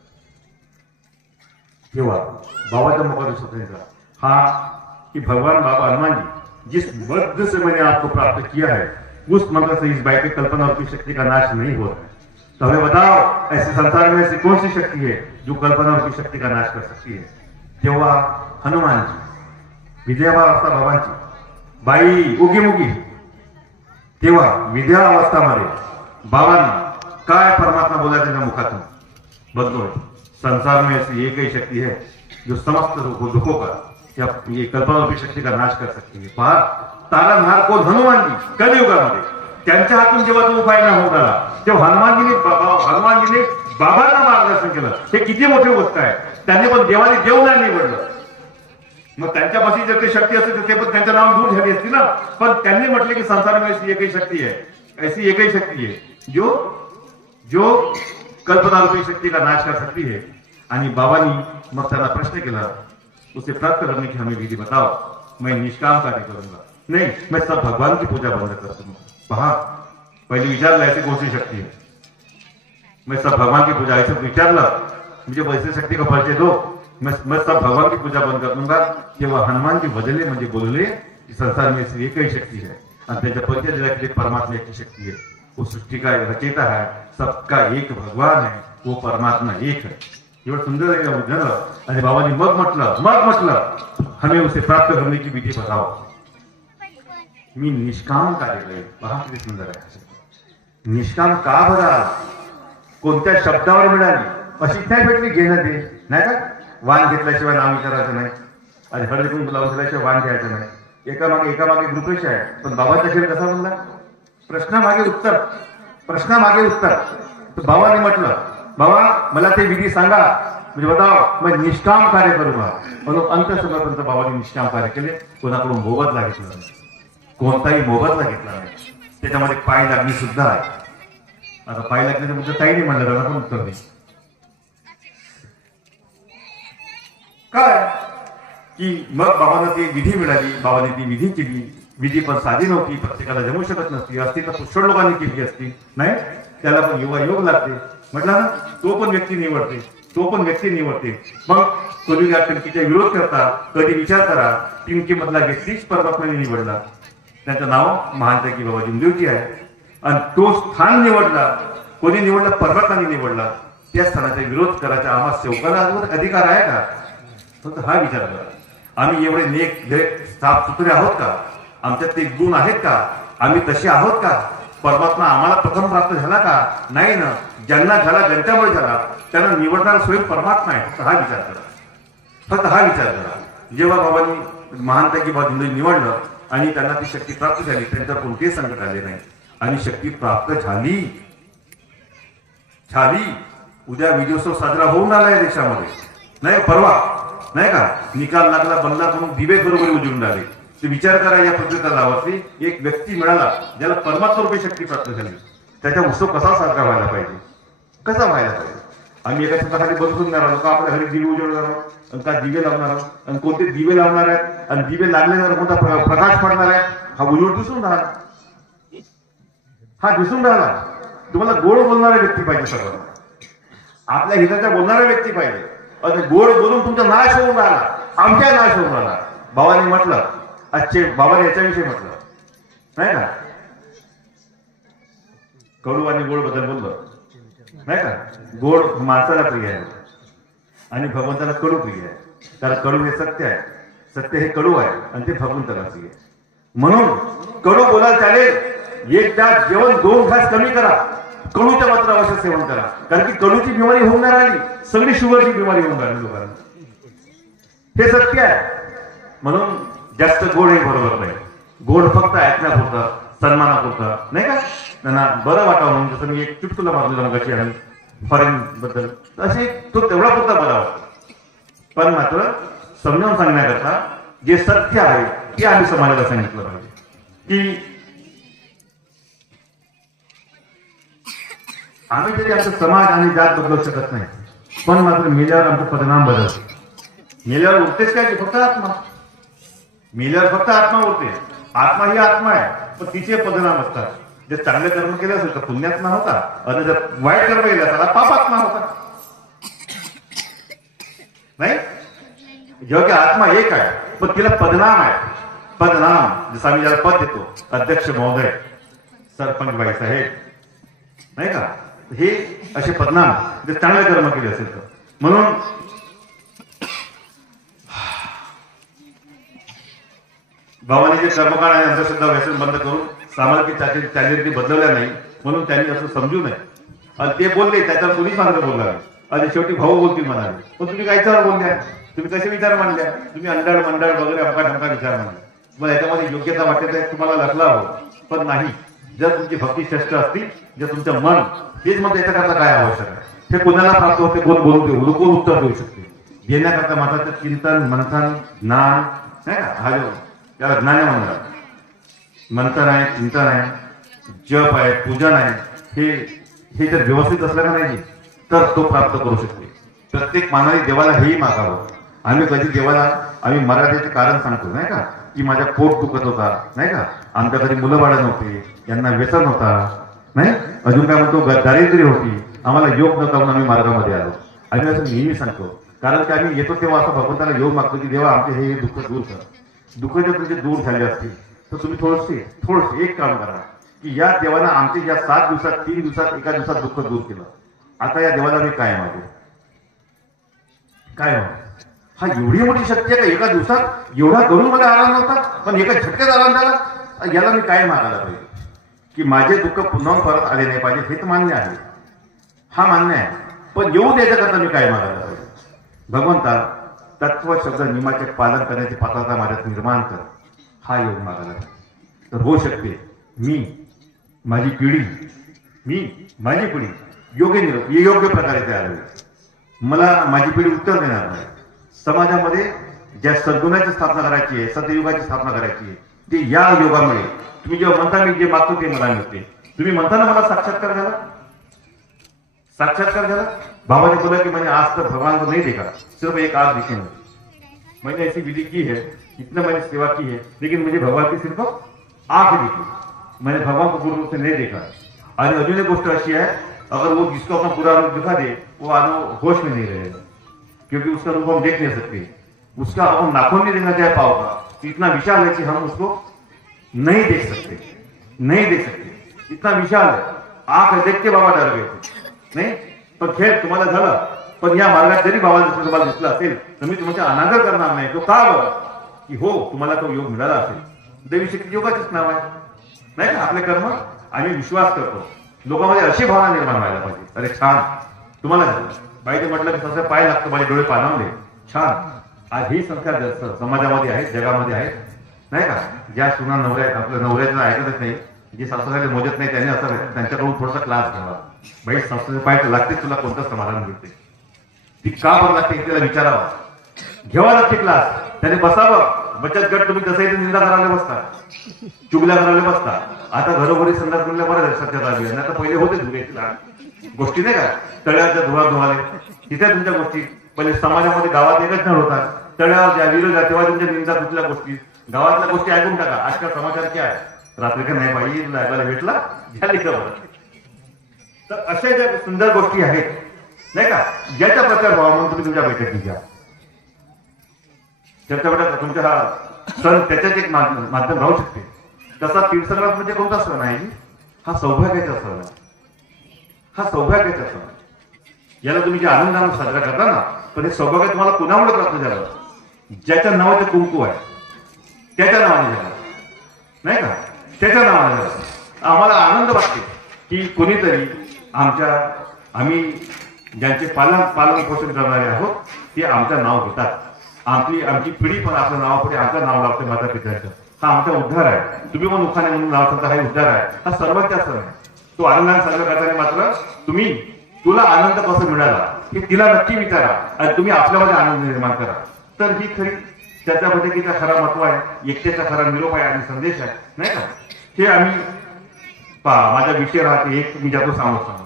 तेव्हा बाबाच्या मुखात दिसत हा कि भगवान बाबा हनुमान जी जिस वज्र से मैंने आपको प्राप्त किया है, उस मंत्र से इस बाई की कल्पना और की शक्ति का नाश नहीं हो रहा है. तो हमें बताओ, ऐसे संसार में ऐसी कौन सी शक्ति है जो कल्पना और की शक्ति का नाश कर सकती है. तेव्हा हनुमानजी, विद्यावा अवस्था बाबांची, बाई उगी मुगी. तेव्हा विद्या अवस्थामध्ये बाबांना काय परमात्मा बोला त्यांच्या मुखातून बदलो. संसार में ऐसी एक ही शक्ति है जो समस्त दुखों का या ये कल्पना शक्ति का नाश कर सकती है. पहा तारणहार कोण, हनुमानजी. कलियुगामध्ये त्यांच्या हातून जेव्हा तो उपाय न होत आला, तेव्हा हनुमानजीने बाबांना मार्गदर्शन केलं. हे किती मोठी गोष्ट आहे. त्यांनी पण देवाने देव नाही निवडलं. मग त्यांच्यापाशी जर ते शक्ती असते तर ते पण त्यांचं नाव दूर झाली असती ना. पण त्यांनी म्हटले की संसार में ऐसी एक ही शक्ति है, ऐसी एक ही शक्ति है जो कल्पना रूपी शक्ति का नाश कर सकती है. आणि बाबांनी मग त्यांना प्रश्न केला, उसे प्राप्त करने की हमें विधि बताओ. मैं निष्काम कार्य करूंगा, नहीं मैं सब भगवान की पूजा बंद कर दूंगा. पहा पहिले विचारलं ऐसी कौन सी शक्ति है, मैं सब भगवान की पूजा, ऐसे विचारलं मुझे वैसे शक्ति का परिचय दो, मैं सब भगवान की पूजा बंद कर दूंगा. तेव्हा हनुमान जी बदलले, म्हणजे बोलले की संसार में एक ही शक्ति है. आणि त्याच्या परिचय दिला की परमात्मा की शक्ति है, वो सृष्टि का रचयिता है, सबका एक भगवान है, वो परमात्मा एक है. एवढं सुंदर आहे झालं. आणि बाबांनी मग म्हटलं हमें उसे प्राप्त करने की विधि बताओ. मी निष्काम कार्य करेल. पहा किती सुंदर आहे. निष्काम का बरा, कोणत्या शब्दावर मिळाली अशी नाही भेटली. घेणं ते नाही का, वाण घेतल्याशिवाय नाव विचारायचं नाही आणि हळदी कुंकू लावून दिल्याशिवाय वाण घ्यायचं नाही. एका मागे ग्रुपेश आहे. पण बाबाचा खेळ कसा म्हणला, प्रश्नामागे उत्तर. तर बाबाने म्हटलं, बाबा मला ते विधी सांगा, म्हणजे बताओ मैं निष्काम कार्य करूंगा. म्हणून अंतसमर्पणच बाबांनी निष्काम कार्य केले. कोणाकडून मोबदला घेतला नाही, कोणताही मोबदला घेतला नाही. त्याच्यामध्ये पाय लागणी सुद्धा आहे. आता पाय लागण्याचं मुद्दा काही नाही म्हणलं, त्याला पण उत्तर नाही. काय की मग बाबांना ती विधी मिळाली, बाबांनी ती विधी केली. विधी पण साधी नव्हती, प्रत्येकाला जमू शकत नसती. असती तर पुष्कळ लोकांनी केली असती. नाही, त्याला पण योग लागते. म्हटलं ना, तो पण व्यक्ती निवडते. मग कधी टिमकीचा विरोध करता, कधी विचार करा, टिमकीमधला व्यक्तीच परमात्म्याने निवडला. त्यांचं नाव महानताई बाबा जिमदेवजी आहे. आणि तो स्थान निवडला, कोणी निवडला, परमात्म्याने निवडला. त्या स्थानाचा विरोध करायचा आम्हा सेवकांना अधिकार आहे का? फक्त हा विचार करा. आम्ही एवढे नेक साफ सुथरे आहोत का? आमच्यात ते गुण आहेत का? आम्ही तसे आहोत का? परमात्मा आम्हाला प्रथम प्राप्त झाला का? नाही ना. ज्यांना झाला, ज्यांच्यामुळे झाला, त्यांना निवडणारा स्वयं परमात्मा आहे. फक्त हा विचार करा. जेव्हा बाबांनी महानताई बाबा निवडलं आणि त्यांना ती शक्ती प्राप्त झाली, त्यांच्यावर कोणतेही संकट आले नाही आणि शक्ती प्राप्त झाली. उद्या विजयोत्सव साजरा होऊन आला या देशामध्ये. नाही परवा नाही का, निकाल लागला, बनला म्हणून दिवे बरोबर उजळून आले. ते विचार करा या पत्रिका लावाची एक व्यक्ती मिळाला ज्याला परमात्मा रूपी शक्ती प्राप्त झाली, त्याचा उत्सव कसा साजरा व्हायला पाहिजे, कसा व्हायला पाहिजे. आम्ही एका छताखाली बसून राहिलो का आपल्या घरी दिवे उजवणार आहोत आणि का दिवे लावणार आहोत आणि कोणते दिवे लावणार आहेत आणि दिवे लागल्यानंतर कोणता प्रकाश पडणार आहे, हा उजवड दिसून राहिला, हा दिसून राहिला. तुम्हाला गोड बोलणारा व्यक्ती पाहिजे, सर्वांना आपल्या हिताच्या बोलणारा व्यक्ती पाहिजे. आणि गोड बोलून तुमचा नाश होऊन राहिला, आमचा नाश होऊन राहिला. बाबांनी म्हटलं, आजचे बाबांनी याच्याविषयी म्हटलं नाही का, कडू आणि गोड बद्दल बोललं नाही का. गोड माणसाला प्रिय आहे आणि भगवंताला कडू प्रिय आहे. त्याला कडू हे सत्य आहे, सत्य हे कडू आहे आणि ते भगवंताला प्रिय आहे. म्हणून कडू बोलायला चालेल, एक तास जेवण 2 घास कमी करा, कडूच्या मात्र अवश्य सेवन करा. कारण की कडूची बिमारी होऊन नाही राहिली, सगळी शुगरची बिमारी होऊन राहिली लोकांना, हे सत्य आहे. म्हणून जास्त गोड हे बरोबर नाही. गोड फक्त ऐकण्यापुरतं, सन्मानापुरतं नाही का, त्यांना बरं वाटावं म्हणून. जसं मी एक चुटकुला मारलेला मगाशी आहे फॉरेन बद्दल, असे तो तेवढा पुरता बरा वाटतो. पण मात्र समजावून सांगण्याकरता जे सत्य आहे ते आम्ही समाजाला सांगितलं पाहिजे की आम्ही तरी आमचा समाज आणि जात बदलू शकत नाही, पण मात्र मेल्यावर आमचा परिणाम बदलतो. मेल्यावर उरतेच काय, फक्त आत्मा. मेल्यावर फक्त आत्मा उरते. आत्मा ही आत्मा आहे, पण तिचे परिणाम असतात. जर चांगले कर्म केले असेल तर पुण्यात्मा होता, आणि जर वाईट कर्म केले त्याला पापात्मा होता. नाही, जेव्हा की आत्मा एक आहे, पण तिला परिणाम आहे. परिणाम जसं आम्ही ज्याला पद देतो, अध्यक्ष महोदय, सरपंच बाई साहेब नाही का, हे असे परिणाम जर चांगले कर्म केले असेल तर. म्हणून बाबांनी जे कर्मकांड आहे अंधश्रद्धा व्यसन बंद करून सामाजिक चालीरीती बदलवल्या नाही, म्हणून त्यांनी असं समजू नये. आणि ते बोलले त्याच्यावर कोणीच मात्र बोलला नाही. आणि शेवटी भाऊ बोलतील म्हणाले, पण तुम्ही कायच्यावर बोलल्या, तुम्ही कसे विचार मांडल्या, तुम्ही अंडाळ मंडळ वगैरे अफका ढमका विचार मांडला. मग याच्यामध्ये योग्यता वाटते तर तुम्हाला लटला हो, पण नाही. जर तुमची भक्ती श्रेष्ठ असतील, जर तुमचं मन तेच मग त्याच्याकरता काय आवश्यक आहे, हे कोणाला प्राप्त होते, कोण बोलून देऊ, कोण उत्तर देऊ शकते. देण्याकरता मात्र चिंतन, मंथन, ज्ञान नाही का, हा जो त्याला ज्ञान म्हणतात, मंथन आहे, चिंतन आहे, जप आहे, पूजन आहे, हे जर व्यवस्थित असलं का नाही तर तो प्राप्त करू शकते. प्रत्येक मानवी देवाला हेही मागावं. आम्ही कधी देवाला आम्ही मराठीचे कारण सांगतो नाही का, की माझ्या पोट दुखत होता नाही का, आमच्या घरी मुलं बाळ नव्हते, यांना व्यसन होता नाही, अजून काय म्हणतो दारिद्र्य होती, आम्हाला योग नव्हता म्हणून आम्ही मार्गामध्ये आलो. आम्ही असं नेहमी सांगतो, कारण की आम्ही येतो तेव्हा असं भगवंताला योग मागतो की देवा आमचे हे दुःख दूर कर. दुःख जर तुमचे दूर झाले असतील तर तुम्ही थोडसे एक काम करा की या देवाला आमचे या 7 दिवसात 3 दिवसात एका दिवसात दुःख दूर केलं. आता या देवाला मी काय मागू, काय मागू. हा एवढी मोठी शक्ती आहे का, एका दिवसात एवढा करून मला आराम नव्हता पण एका झटक्यात आराम झाला. याला मी काय मागायला पाहिजे की माझे दुःख पुन्हा परत आले नाही पाहिजे, हे तर मान्य आहे, हा मान्य आहे. पण येऊ द्यायच्याकरता मी काय मागायला पाहिजे. भगवंता तत्व शब्द नियमाचे पालन करण्याची पात्रता माझ्यात निर्माण कर, हा योग मागायला पाहिजे. तर होऊ शकते माझी पिढी योग्य प्रकारे तयार होईल. मला माझी पिढी उत्तर देणार नाही. समाजामध्ये ज्या सद्गुणाची स्थापना करायची आहे, सत्ययुगाची स्थापना करायची आहे, ते या योगामुळे तुम्ही जेव्हा म्हणता मी जे मागतो ते मला मिळते. तुम्ही म्हणताना मला साक्षात्कार झाला. बाबा ने बोला कि मैंने आज तक भगवान को नहीं देखा, सिर्फ एक आग दिखी मुझे. मैंने ऐसी विधि की है, इतना मैंने सेवा की है, लेकिन मुझे भगवान की सिर्फ आंख दिखी. मैंने भगवान को पूर्ण रूप से नहीं देखा. और अजून एक गोष्ट अच्छी है, अगर वो जिसको अपना पूरा रूप दिखा दे वो आदमी होश में नहीं रहेगा, क्योंकि उसका रूप हम देख नहीं सकते. उसका हम नाखून नहीं देखना चाहे पाओ का, इतना विशाल है कि हम उसको नहीं देख सकते. इतना विशाल है. आंख देख के बाबा डर गए नाही. पण खेळ तुम्हाला झालं, पण या मार्गात जरी तुम्हाला दिसला असेल तर मी तुमचा अनादर करणार नाही. तो का बरं की हो तुम्हाला तो योग मिळाला असेल. देवी शक्ती योगाचंच नाव आहे नाही का. आपले कर्म आम्ही विश्वास करतो. लोकांमध्ये अशी भावना निर्माण व्हायला पाहिजे, अरे छान तुम्हाला झालं. बाईने म्हटलं की तसं पाय लागतं, माझे डोळे पाणावले, छान. आज ही संस्कार समाजामध्ये आहेत, जगामध्ये आहेत नाही का. ज्या सुना आपल्या नवऱ्याचं ऐकतच नाही, जे सासूला मोजत नाही, त्यांनी असं त्यांच्याकडून थोडासा क्लास घ्यावा. बाई सासूचे पाय लागतेच, तुला कोणतं समाधान मिळते, ती का बरं लागते तिला विचारावं, घ्यावा लागते क्लास. त्याने बसावं, बचत गट तुम्ही तसंही निंदा करायला बसता, चुगल्या करायला बसता. आता घरोघरी संदर्भ तुमच्या बरं स्वच्छता अभियान, आता पहिले होते धुळ्याच्या गोष्टी नाही का, तळ्याच्या धुवाले तिथे तुमच्या गोष्टी पहिले समाजामध्ये गावात एकच नळ होता, तळ्यावर ज्या विरोधात तेव्हा तुमच्या निंदा कुठल्या गोष्टी गावातल्या गोष्टी ऐकून टाका. आजकाल समाचार काय आहे, रात्री का नाही पाहिजे ऐकायला भेटला झाली खबर. तर अशा ज्या सुंदर गोष्टी आहेत नाही का, ज्याचा प्रचार व्हावा म्हणून तुम्ही तुमच्या बैठकीत घ्या. त्याच्याकडे तुमचा हा सण त्याच्याच एक माध्यम राहू शकते. तसा तीर्थसंग्राम म्हणजे कोणता सण आहे, हा सौभाग्याचा सण आहे. हा सौभाग्याचा सण, याला तुम्ही जे आनंदाने साजरा करता ना, पण हे सौभाग्य तुम्हाला कुणामुळे प्राप्त झालं, ज्याच्या नावाचे कुंकू आहे त्याच्या नावाने झालं नाही का, त्याच्या नावाने झालं. आम्हाला आनंद वाटते की कोणीतरी आम्ही ज्यांचे पालन पोषण करणारे आहोत ते आमचं नाव घेतात. आमची पिढी पण आपल्या नावापुढे आमचं नाव लावते माता पित्याचं. हा आमचा उद्धार आहे. तुम्ही पण उखाणे म्हणून नाव करता, हा उद्धार आहे. हा सर्वांचा सण आहे. तो आनंदाने साजरा करताना मात्र तुला आनंद कसा मिळाला हे तिला नक्की विचारा आणि तुम्ही आपल्यामध्ये आनंद निर्माण करा. तर ही खरी त्याच्या बैठकीचा खरा महत्व आहे, एकतेचा खरा निरोप आहे आणि संदेश आहे नाही का. हे आम्ही माझा विषय राहते एक मी जातो सांगतो.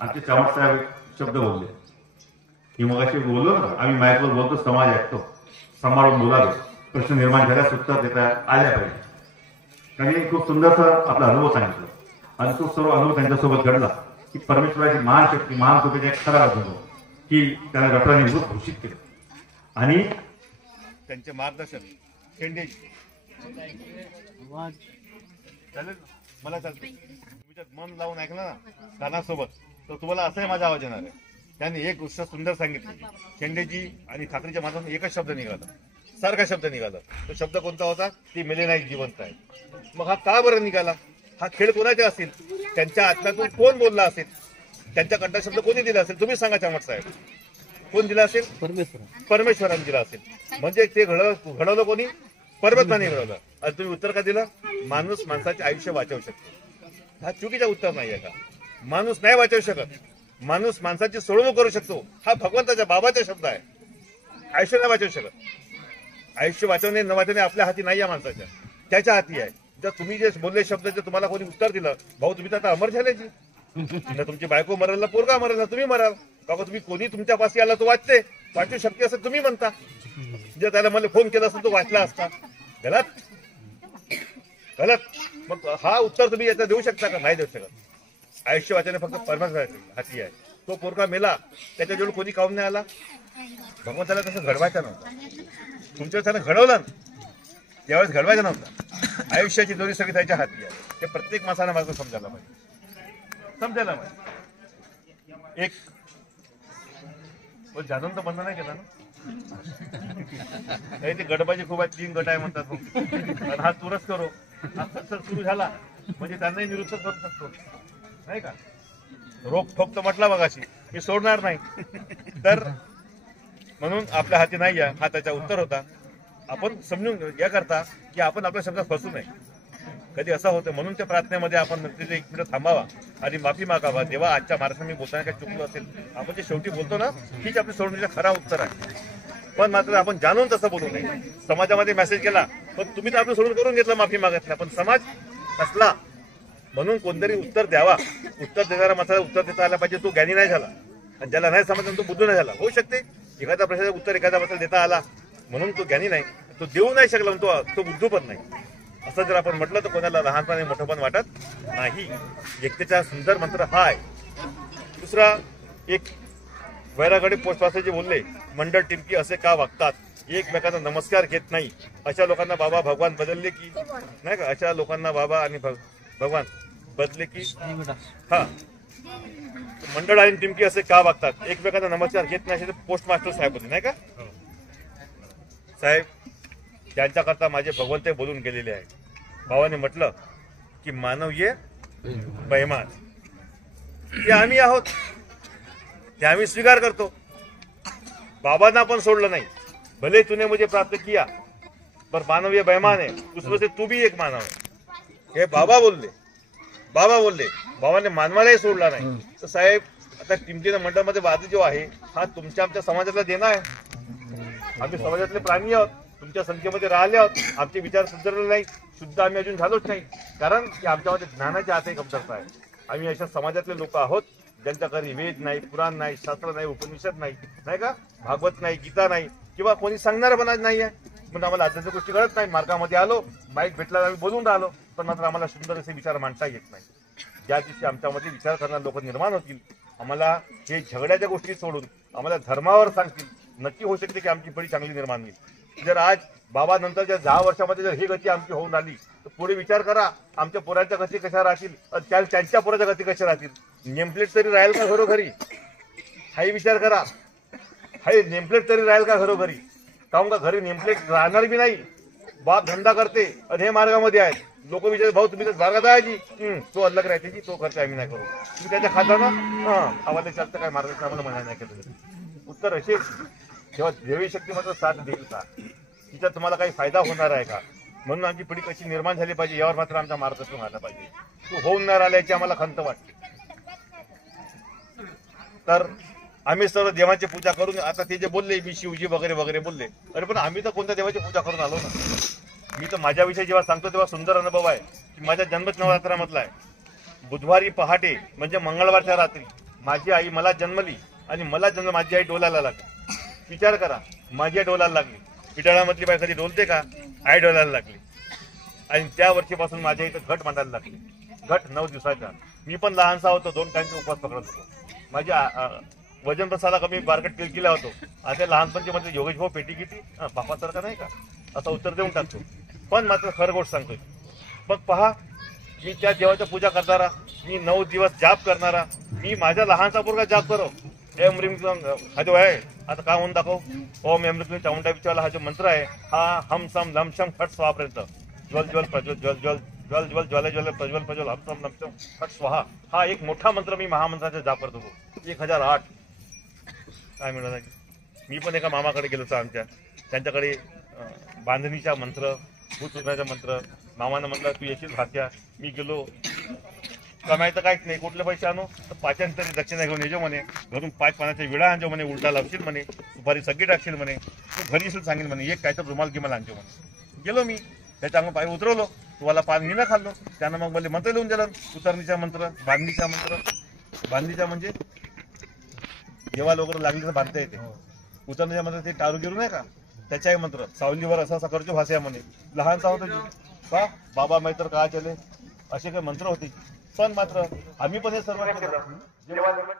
आमचे चामट साहेब शब्द बोलले की मग असे बोललो ना, आम्ही मायकवर बोलतो, समाज ऐकतो, सांभाळून बोलावे, प्रश्न निर्माण झाल्यास उत्तर देता आल्या पाहिजे. त्यांनी खूप सुंदरसा आपला अनुभव सांगितला आणि तो सर्व अनुभव त्यांच्यासोबत घडला की परमेश्वराची महान शक्ती, महान कृपेचा एक खरा अनुभव की त्याने डॉक्टरांनी घोषित केलं आणि त्यांचे मार्गदर्शन शेंडे चालेल मला चालतं. तुम्ही मन लावून ऐकलं ना कानासोबत तर तुम्हाला असाही माझा आवाज येणार आहे. त्यांनी एक गोष्ट सुंदर सांगितली, शेंडेजी आणि ठाकरेच्या माध्यमातून एकच शब्द निघाला, सारखा शब्द निघाला. तो शब्द कोणता होता, ती मेले नाही जिवंत आहे. मग हा का बरं निघाला, हा खेळ कोणाचा असेल, त्यांच्या आत्म्यातून कोण बोलला असेल, त्यांच्या कंठा शब्द कोणी दिला असेल, तुम्ही सांगा चामट साहेब, कोण दिला असेल, परमेश्वराने दिला असेल. म्हणजे ते घडवलं कोणी, परमेश्वराने घडवलं. आणि तुम्ही उत्तर का दिलं, माणूस माणसाचे आयुष्य वाचवू शकतो. हा चुकीचा उत्तर नाही आहे का, माणूस नाही वाचवू शकत, माणूस माणसाची सोडवणूक करू शकतो. हा भगवंताच्या बाबाचा शब्द आहे. आयुष्य नाही वाचवू शकत. आयुष्य वाचवणे न वाचवणे आपल्या हाती नाही आहे, माणसाच्या त्याच्या हाती आहे. जर तुम्ही जे बोलले शब्द जर तुम्हाला कोणी उत्तर दिलं, भाऊ तुम्ही तर आता अमर झाल्याची, तुमची बायको मरेल ना, पोरगा मरेल ना, तुम्ही मराल बाबा. तुम्ही कोणी तुमच्यापाशी आला तो वाचू शक्य असं तुम्ही म्हणता. जर त्याला मला फोन केला असता तो वाचला असता. गलत. मग हा उत्तर तुम्ही याचा देऊ शकता का, नाही देऊ शकत. आयुष्य वाचवणे फक्त परमेश्वराच्या हाती आहे. तो पोरगा मेला, त्याच्याजवळ कोणी काऊन नाही आला, भगवंताला तसं घडवायचं नव्हतं. तुमच्या त्यानं घडवलं, त्यावेळेस घडवायचं नव्हतं. आयुष्याची दोरी सगळी त्याच्या हाती आहे. हे प्रत्येक माणसाला मला समजायला पाहिजे. एक जाणून तर बंद नाही केला ना, ते गटबाजी खूप आहे, 3 गट आहे म्हणतात. हा तुरच करो, हा सुरू झाला म्हणजे त्यांनाही निरुत्तर करू शकतो नाही का. रोख ठोक तर म्हटला बघाशी, मी सोडणार नाही. तर म्हणून आपल्या हाती नाही आहे, हा त्याचा उत्तर होता. आपण समजून या करता की आपण आपल्या शब्दात फसू नये. कधी असं होतं, म्हणून त्या प्रार्थनेमध्ये आपण तिथे 1 मिनिट थांबावा आणि माफी मागावा. देवा आजच्या महाराष्ट्रात मी बोलताना काही चुकलो असेल, आपण जे शेवटी बोलतो ना, हीच आपली सोडण्याचा खरा उत्तर आहे. पण मात्र आपण जाणून तसं बोलू नये. समाजामध्ये मेसेज केला पण तुम्ही तर आपलं सोडून करून घेतलं, माफी मागितलं, पण समाज असला म्हणून कोणतरी उत्तर द्यावा. उत्तर देणारा माणसाला उत्तर देता आला पाहिजे. तो ज्ञानी नाही झाला आणि ज्याला नाही समजलं तो बुद्धू नाही झाला. होऊ शकते एखाद्या प्रश्नाचं उत्तर एखाद्या माणसाला देता आला म्हणून तो ज्ञानी नाही, तो देऊ नाही शकला, तो बुद्धू पण नाही. असं जर आपण म्हटलं तर कोणाला लहानपणी मोठंपण वाटत नाही. एकतेचा सुंदर मंत्र हा आहे. दुसरा एक वैरागडे पोस्टमास्टर जे बोलले, मंडळ टिमकी असे का वागतात, एकमेकांना नमस्कार घेत नाही, अशा लोकांना बाबा भगवान बदलले की नाही का, अशा लोकांना बाबा आणि भगवान बदले की हा. मंडळ आणि टिमकी असे का वागतात, एकमेकांना नमस्कार घेत नाही, असे पोस्टमास्टर साहेब होते नाही का. साहेब त्यांच्याकरता माझे भगवंत बोलून गेलेले आहे. भावाने म्हटलं की मानव ये बैमान, ते आम्ही आहोत, ते आम्ही स्वीकार करतो. बाबांना पण सोडलं नाही. भले तूने मुझे प्राप्त किया पर मानव ये बैमान है, उसमें से तू भी एक मानव है. हे बाबा बोलले. बाबाने मानवालाही सोडला नाही. तर साहेब आता टिमकीच्या मंडळामध्ये वाद जो आहे हा तुमच्या आमच्या समाजातला देणं आहे. आम्ही समाजातले प्राणी आहोत, तुमच्या संख्येमध्ये राहिले आहोत. आमचे विचार सुधारले नाही, शुद्ध आम्ही अजून झालोच नाही, कारण की आमच्यामध्ये ज्ञानाच्या हातही कमतरता आहे. आम्ही अशा समाजातले लोक आहोत ज्यांच्या घरी वेद नाही, पुराण नाही, शास्त्र नाही, उपनिषद नाही, नाही का, भागवत नाही, गीता नाही, किंवा कोणी सांगणार पण नाही आहे. म्हणून आम्हाला आध्यात्मिक गोष्टी कळत नाही. मार्गामध्ये आलो, माईक भेटला, आम्ही बोलून राहिलो, पण मात्र आम्हाला सुंदर असे विचार मांडता येत नाही. ज्या दिवशी आमच्यामध्ये विचार करणारे लोक निर्माण होतील, आम्हाला हे झगड्याच्या गोष्टी सोडून आम्हाला धर्मावर सांगतील, नक्की होऊ शकते की आमची पिढी चांगली निर्माण होईल. जर आज बाबा नंतरच्या 10 वर्षामध्ये जर ही गती आमची होऊन आली, तर पुढे विचार करा आमच्या पोरांच्या गती कशा राहतील, त्यांच्या पोराच्या गती कशा राहतील. नेमप्लेट तरी राहील का घरोघरी, हाही विचार करा. हाही नेमप्लेट तरी राहील का घरोघरी, काहून का घरी नेमप्लेट राहणार बी नाही. बाप धंदा करते आणि हे मार्गामध्ये आहेत. लोक विचार, भाऊ तुम्ही तर मार्गात आहे जी, तो अलग राहते जी, तो खर्च आम्ही नाही करू, तुम्ही त्याच्या खाताना आम्हाला चालतं काय मार्गाचं आम्हाला म्हणायला नाही केलं. उत्तर असे, तेव्हा देवी शक्ती मात्र साथ देईल का, तिचा तुम्हाला काही फायदा होणार आहे का. म्हणून आमची पिढी कशी निर्माण झाली पाहिजे यावर मात्र आमचा मार्गदर्शन व्हायला पाहिजे. तो होऊन न राहिल्याची आम्हाला खंत वाटते. तर आम्ही सर्व देवाची पूजा करून, आता ते जे बोलले मी शिवजी वगैरे वगैरे बोलले, अरे पण आम्ही तर कोणत्या देवाची पूजा करून आलो ना. मी तर माझ्याविषयी जेव्हा सांगतो तेव्हा सुंदर अनुभव आहे की माझ्या जन्मच नवरात्रामधला आहे. बुधवारी पहाटे म्हणजे मंगळवारच्या रात्री माझी आई मला जन्मली आणि मला माझी आई डोलायला लागली. विचार करा, माझी आई डोलायला लागली. पिटाळामधली बाई कधी डोलते का, आई डोलायला लागली. आणि त्या वर्षीपासून माझ्या इथं घट मांडायला लागली. घट 9 दिवसाचा. मी पण लहानसा होतो, 2 टाइमचे उपवास पकडत होतो. माझ्या वजन बसायला कमी बारकट केला होतो. आता लहानपणची म्हणजे योगेश भाऊ पेटी किती बापासारखा नाही का, असं उत्तर देऊन टाकतो. पण मात्र खरं गोष्ट सांगतोय. मग पहा, मी त्या देवाच्या पूजा करणारा, मी 9 दिवस जाप करणारा, मी माझ्या लहानसा पोरगा जाप करो. एम रिम हा जो आहे, आता काय म्हणून दाखव, ओम एम रिम चामुंडा विचारला हा जो मंत्र आहे, हा हम सम लम शम फट स्वाहापर्यंत, ज्वल ज्वल प्रज्वल ज्वल ज्वल ज्वल ज्वल ज्वले ज्वले प्रज्वल प्रज्वल हम सम लम शम फट स्वाहा, हा एक मोठा मंत्र मी महामंत्राचा जाप करतो. 1008 काय मिळालं. मी पण एका मामाकडे गेलो होतो आमच्या, त्यांच्याकडे बांधणीचा मंत्र, भूतुरण्याचा मंत्र. मामानं म्हटलं तू येशील भात्या. मी गेलो, कमायचं काहीच नाही, कुठले पैसे आणू तर 5 तरी दक्षिणा घेऊन येजो म्हणे, घरून 5 पाण्याच्या विडा आणजो म्हणे, उलटा लावशील म्हणे, दुपारी सगळी टाकशील म्हणे, तू घरी येशील सांगेल म्हणे, एक कायचं रुमाल गिमाल आणजो म्हणे. गेलो मी, त्याच्या अंग पाय उतरवलो, तुम्हाला पान मी ना खाल्लो. त्यानं मग मला मंत्र लिहून दिलं, उतरणीचा मंत्र, बांधणीचा मंत्र. बांधणीचा म्हणजे जेव्हा लोक लागली तर बांधता येते. उतरणीचा मंत्र ते टारू गिरू नाही का, त्याचा मंत्र, सावलीवर असा असा करतो भाषा म्हणे. लहानसा होतो का बाबा मैत्र का चले, असे काही मंत्र होते. पण मात्र आम्ही पण हे सर्व केलं,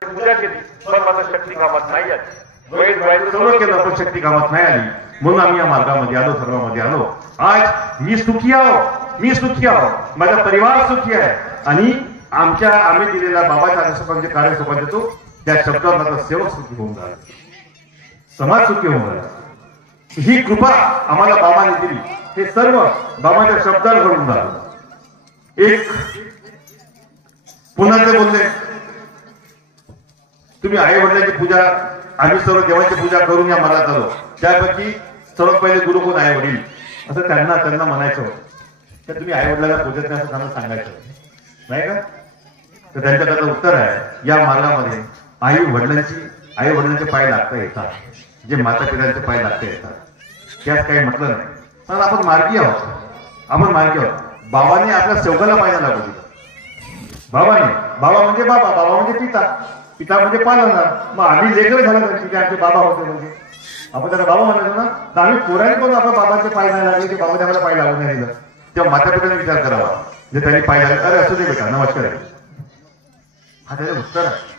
पूजा केली, पण मात्र शक्ती कामात नाही आली. सर्व केलं पण शक्ती कामात नाही आली. म्हणून आम्ही या मार्गामध्ये आलो, सर्वांमध्ये आलो. आज मी सुखी आहो, मी सुखी आहो, माझा परिवार सुखी आहे. आणि आम्ही दिलेल्या बाबाच्या आदेशाप्रमाणे जे कार्य सोबत देतो त्या शब्दावर माझा सेवक सुखी होऊन राहिला, समाज सुखी होऊन राहिला. ही कृपा आम्हाला बाबाने दिली. हे सर्व बाबाच्या शब्दावर घडून राहिलं. एक पुन्हा ते बोलले, तुम्ही आई वडिलांची पूजा, आम्ही सर्व देवाची पूजा करून या मार्गात आलो. त्यापैकी सर्वात पहिले गुरु कोण, आई वडील, असं त्यांना म्हणायचं होतं. तर तुम्ही आई वडिलांना पूजत नाही असं त्यांना सांगायचं नाही का. तर त्यांच्याकडे उत्तर आहे, या मार्गामध्ये आई वडिलांचे पाय लागता येतात, जे माता पित्यांचे पाय लागता येतात, त्यात काही म्हटलं नाही. पण आपण मार्गी आहोत. बाबाने आपल्या सेवकाला पाय लागू दिला. बाबा म्हणजे बाबा म्हणजे पिता म्हणजे पालवणार. मग आम्ही लेकर झालं की आमचे बाबा होते, म्हणजे आपण त्याला बाबा म्हणायचो ना. तर आम्ही पोरांनी पण आपल्या बाबाचे पाय नाही लागले की बाबाने आम्हाला पाय लागून नाही दिलं. तेव्हा माता पित्याने विचार करावा, जे त्यांनी पाय लागले, अरे असू दे बेटा नमस्कार आहे, हा त्याचं उत्तर आहे.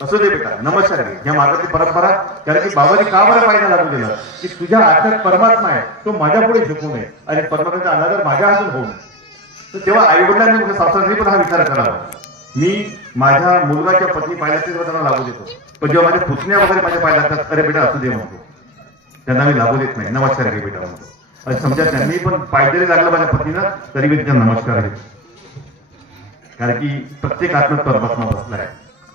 असू दे बेटा नमस्कार आहे, या मार्गाची परंपरा. कारण की बाबाने का बरं पाय लागून दिलं, की तुझ्या हातात परमात्मा आहे, तो माझ्या पुढे झुकू नये आणि परमात्म्याचा अनादर माझ्या हातून होऊ नये. तर तेव्हा आई वडिलांनी सासऱ्यांनी पण हा विचार करावा. मी माझ्या मुलगाच्या पत्नी पाहिला ते त्यांना लागू देतो, पण जेव्हा माझ्या पुतण्या वगैरे माझ्या पाय लागतात, अरे बेटा असू दे म्हणतो, त्यांना मी लागू देत नाही, नमस्कार घे बेटा म्हणतो. आणि समजा त्यांनी पण पाय जरी लागलं माझ्या पत्नीला तरी मी त्यांना नमस्कार घेतो. कारण की प्रत्येक आत्म्यात परमात्मा बसला आहे.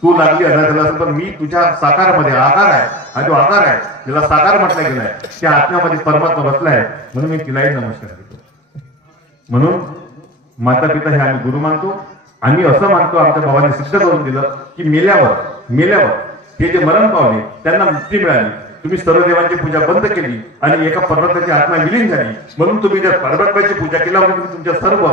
तू लागली अनाथाला असेल, पण मी तुझ्या साकारमध्ये, आकार आहे, हा जो आकार आहे ज्याला साकार म्हटलं गेलाय, त्या आत्म्यामध्ये परमात्मा बसलाय, म्हणून मी तिलाही नमस्कार घेतो. म्हणून माता पिता हे आम्ही गुरु मानतो. आम्ही असं मानतो, आमच्या बाबांनी सिद्ध करून दिलं की मेल्यावर मेल्यावर ते जे मरण पावले त्यांना मुक्ती मिळाली, तुम्ही सर्व देवांची पूजा बंद केली आणि एका परमात्म्याची आत्मा विलीन झाली, म्हणून तुम्ही जर परमात्म्याची पूजा केला म्हणून तुम्ही तुमच्या सर्व